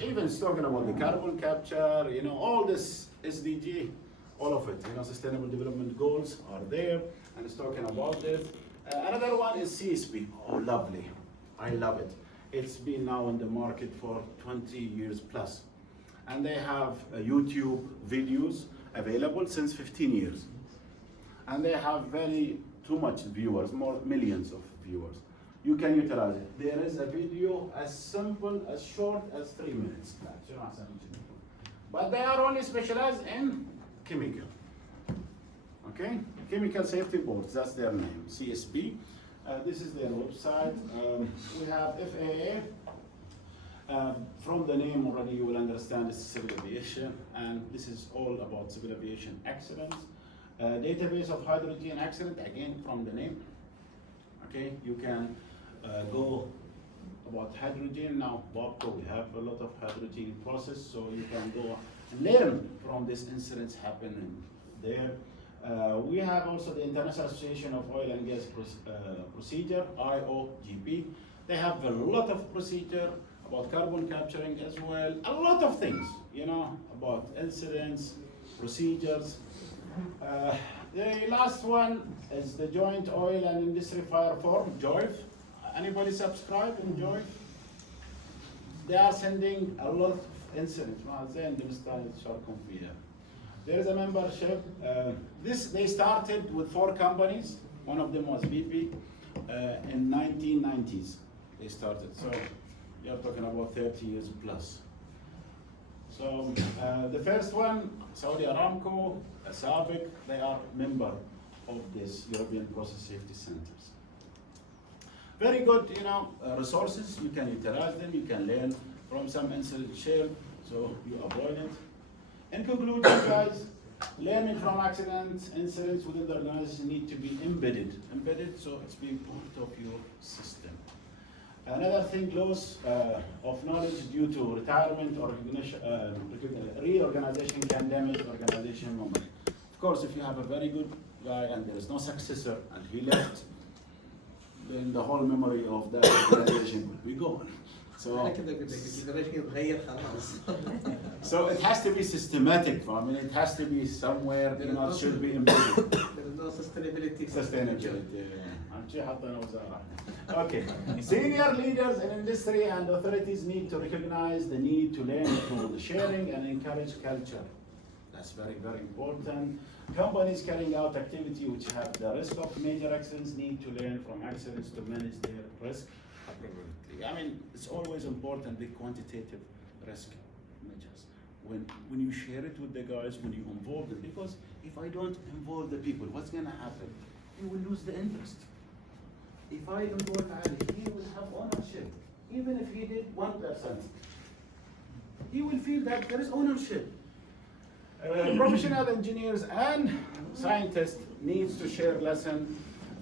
Even it's talking about the carbon capture, all this SDG, all of it, Sustainable Development Goals are there, and it's talking about it. Another one is CSP. Oh, lovely. I love it. It's been now in the market for 20 years plus. And they have YouTube videos available since 15 years. And they have too much viewers, more millions of viewers. You can utilize it. There is a video as simple, as short as 3 minutes. But they are only specialized in chemical. Okay? Chemical Safety Boards, that's their name, CSB. This is their website. We have FAA. From the name already you will understand it's civil aviation, and this is all about civil aviation excellence. Database of hydrogen accident, again from the name. Okay, you can go about hydrogen now. Babco, we have a lot of hydrogen process, so you can go and learn from these incidents happening there. We have also the International Association of Oil and Gas Procedure, IOGP. They have a lot of procedure about carbon capturing as well, a lot of things, about incidents, procedures. The last one is the Joint Oil and Industry Fire Forum, JOIF. Anybody subscribe in JOIF? They are sending a lot of incidents. There is a membership. They started with 4 companies. One of them was BP in 1990s. They started. So you're talking about 30 years plus. So the first one, Saudi Aramco, SABIC, they are member of this European Process Safety Centers. Very good, resources. You can utilize them. You can learn from some incident shared, so you avoid it. In conclusion, guys, learning from accidents, incidents within the organization need to be embedded, so it's being part of your system. Another thing, loss of knowledge due to retirement or reorganization can damage organization moment. Of course, if you have a very good guy and there is no successor and he left, then the whole memory of that organization will be gone. So, so it has to be systematic. I mean, it has to be somewhere, you know, it should be embedded. There is no sustainability. Sustainability. Okay. Senior leaders in industry and authorities need to recognize the need to learn through the sharing and encourage culture. That's very, very important. Companies carrying out activity which have the risk of major accidents need to learn from accidents to manage their risk appropriately. I mean, it's always important, the quantitative risk measures. When you share it with the guys, when you involve them, because if I don't involve the people, what's gonna happen? You will lose the interest. If I involve Ali, he will have ownership. Even if he did 1%, he will feel that there is ownership. Professional engineers and scientists needs to share lessons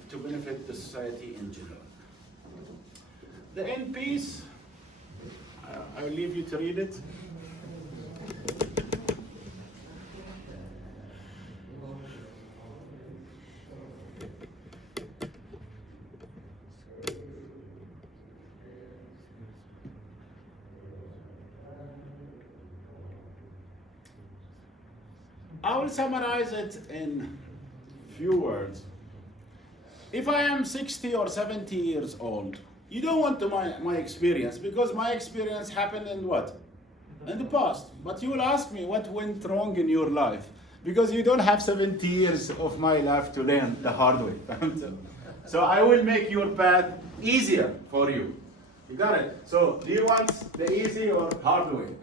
to benefit the society in general. The end piece, I will leave you to read it. I will summarize it in few words. If I am 60 or 70 years old, you don't want to my experience, because my experience happened in what? In the past. But you will ask me what went wrong in your life, because you don't have 70 years of my life to learn the hard way. So I will make your path easier for you. You got it? So do you want the easy or hard way?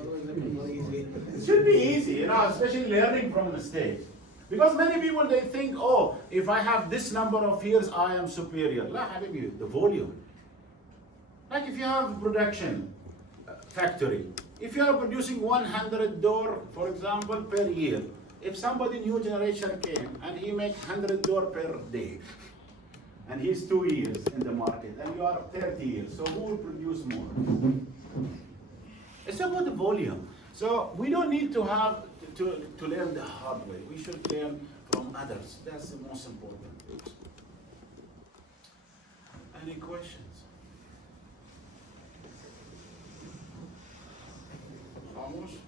It should be easy, you know, especially learning from mistakes. Because many people, they think, oh, if I have this number of years, I am superior. La habibi, the volume. Like if you have production factory, if you are producing 100 door, for example, per year, if somebody new generation came and he make 100 door per day, and he's 2 years in the market, and you are 30 years, so who will produce more? It's about the volume. So we don't need to have to learn the hard way. We should learn from others. That's the most important. Any questions? Almost?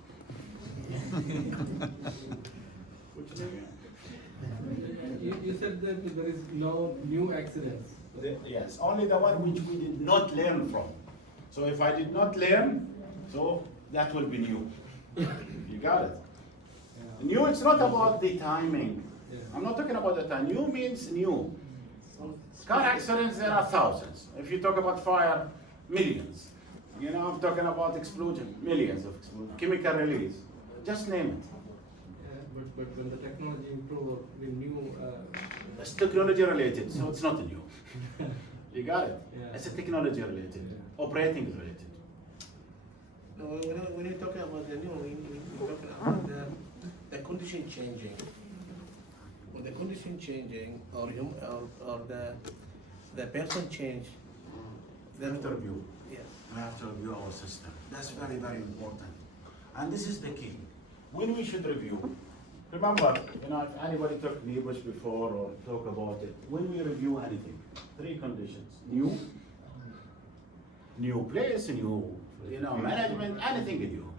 You said that there is no new accidents. Yes, only the one which we did not learn from. So if I did not learn, so that will be new. You got it? Yeah. New, it's not about the timing. Yeah. I'm not talking about the time. New means new. Car accidents, there are thousands. If you talk about fire, millions. You know, I'm talking about explosion, millions of explosions. Chemical release, just name it. Yeah, but when the technology improves, the new... It's technology related, so it's not new. You got it? Yeah. It's a technology related, operating related. No, when you're talking about the new, we're talking about the condition changing. When the condition changing, or the person change, we have to review. Yes. We have to review our system. That's very, very important. And this is the key. When we should review, remember, you know, if anybody took NEBUSH before or talk about it, when we review anything, 3 conditions: new place, new, you know, management, anything new.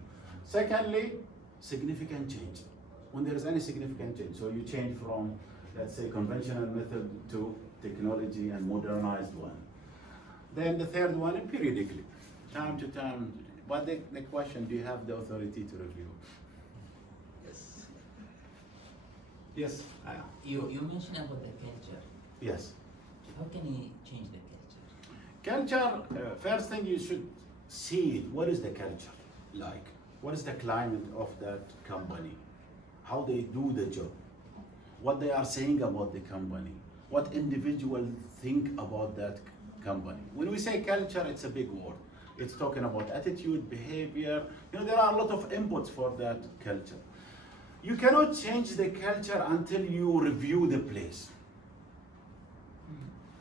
Secondly, significant change. When there is any significant change, so you change from, let's say, conventional method to technology and modernized one. Then the third one, periodically, time to time. But the question, do you have the authority to review? Yes. Yes. You mentioned about the culture. Yes. How can you change the culture? Culture, first thing you should see, what is the culture like? What is the climate of that company? How they do the job? What they are saying about the company? What individuals think about that company? When we say culture, it's a big word. It's talking about attitude, behavior. You know, there are a lot of inputs for that culture. You cannot change the culture until you review the place.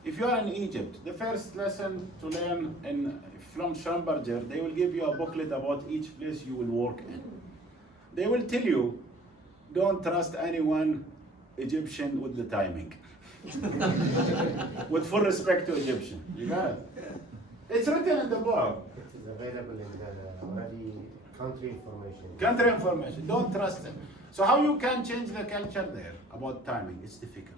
If you are in Egypt, the first lesson to learn from Schlumberger, they will give you a booklet about each place you will work in. They will tell you, don't trust anyone Egyptian with the timing. With full respect to Egyptian. You got it. It's written in the book. It is available in the already country information. Country information. Don't trust them. So how you can change the culture there about timing? It's difficult.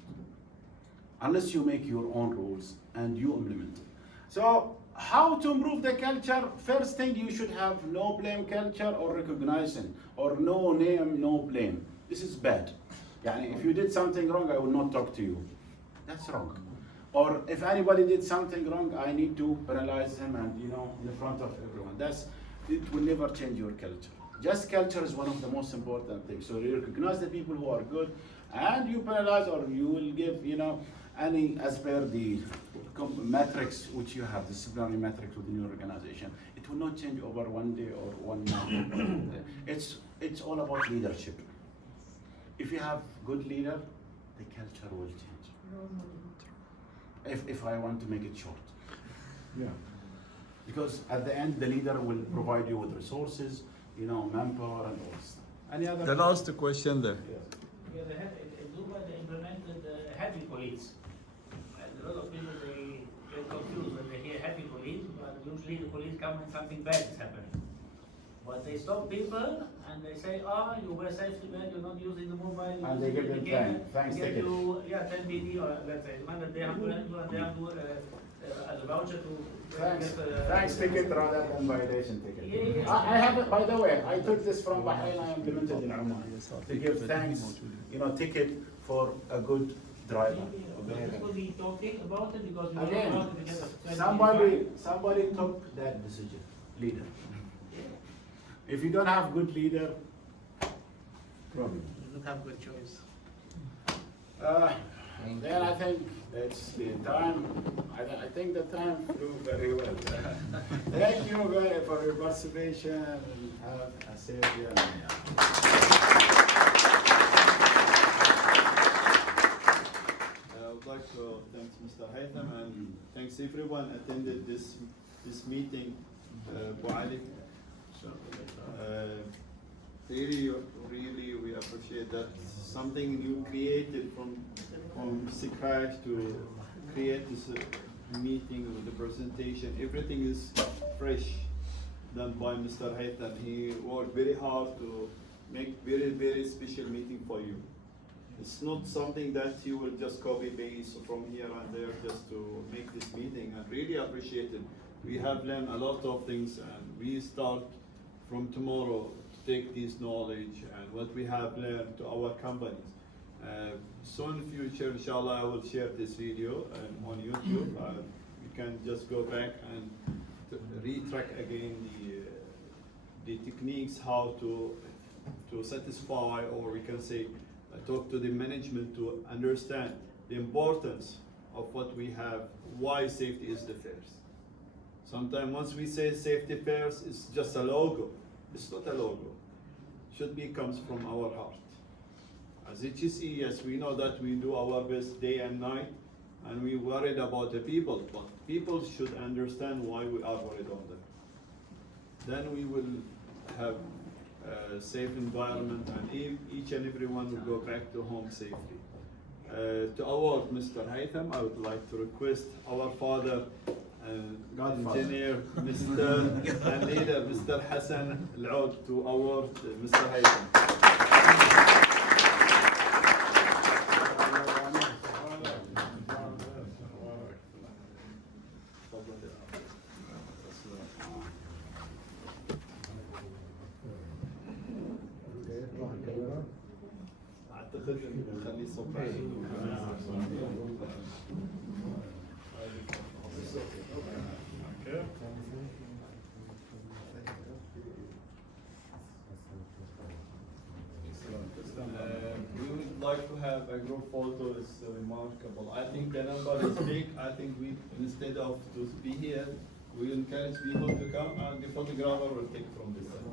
Unless you make your own rules and you implement it. So how to improve the culture? First thing, you should have no blame culture or recognition, or no name, no blame. This is bad. Yani if you did something wrong, I will not talk to you. That's wrong. Or if anybody did something wrong, I need to penalize him and in front of everyone. It will never change your culture. Just culture is one of the most important things. So you recognize the people who are good, and you penalize, or you will give any as per the metrics which you have, disciplinary metrics within your organization. It will not change over one day or 1 month. It's all about leadership. If you have good leader, the culture will change. If I want to make it short. Yeah. Because at the end, the leader will provide you with resources, manpower and all stuff. Any other? The last question there. Yeah, in Dubai they implemented heavy police. And a lot of people they get confused when they hear heavy police, but usually the police come when something bad is happening. But they stop people and they say, you wear safety belt, you're not using the mobile. And they give them thanks give ticket. you 10 BD or let's say, they have to as a voucher to Thanks ticket rather than violation ticket. Yeah. I have it, by the way, I took this from Bahrain, I implemented in Oman. To give thanks, ticket for a good driver. This will be talking about it because we Again, don't want to get a somebody took that decision, leader. If you don't have good leader, problem. You don't have good choice. Then I think that's the time. I think the time flew very well. Thank you for your participation and have a safe journey. I would like to thank Mr. Haitham and thanks everyone attended this meeting. Ali. Really, we appreciate that something you created from scratch to create this meeting with the presentation. Everything is fresh done by Mr. Haitham. He worked very hard to make very, very special meeting for you. It's not something that you will just copy paste from here and there just to make this meeting. I really appreciate it. We have learned a lot of things and we start from tomorrow to take this knowledge and what we have learned to our companies. So in the future, inshallah, I will share this video on YouTube. You can just go back and retrack again the techniques how to satisfy, or we can say talk to the management to understand the importance of what we have, why safety is the first. Sometimes once we say safety first, it's just a logo. It's not a logo. Should be comes from our heart. As HSE, yes, we know that we do our best day and night, and we worried about the people, but people should understand why we are worried on them. Then we will have a safe environment, and each and everyone will go back to home safely. To award Mr. Haitham, I would like to request our father, engineer, Mr. and leader, Mr. Hassan Al-Aoud, to award Mr. Haitham. أعتقد نخلي صوت we would like to have a group photo. It's remarkable. I think the number is big. I think we, instead of to be here, we encourage people to come and the photographer will take from this side.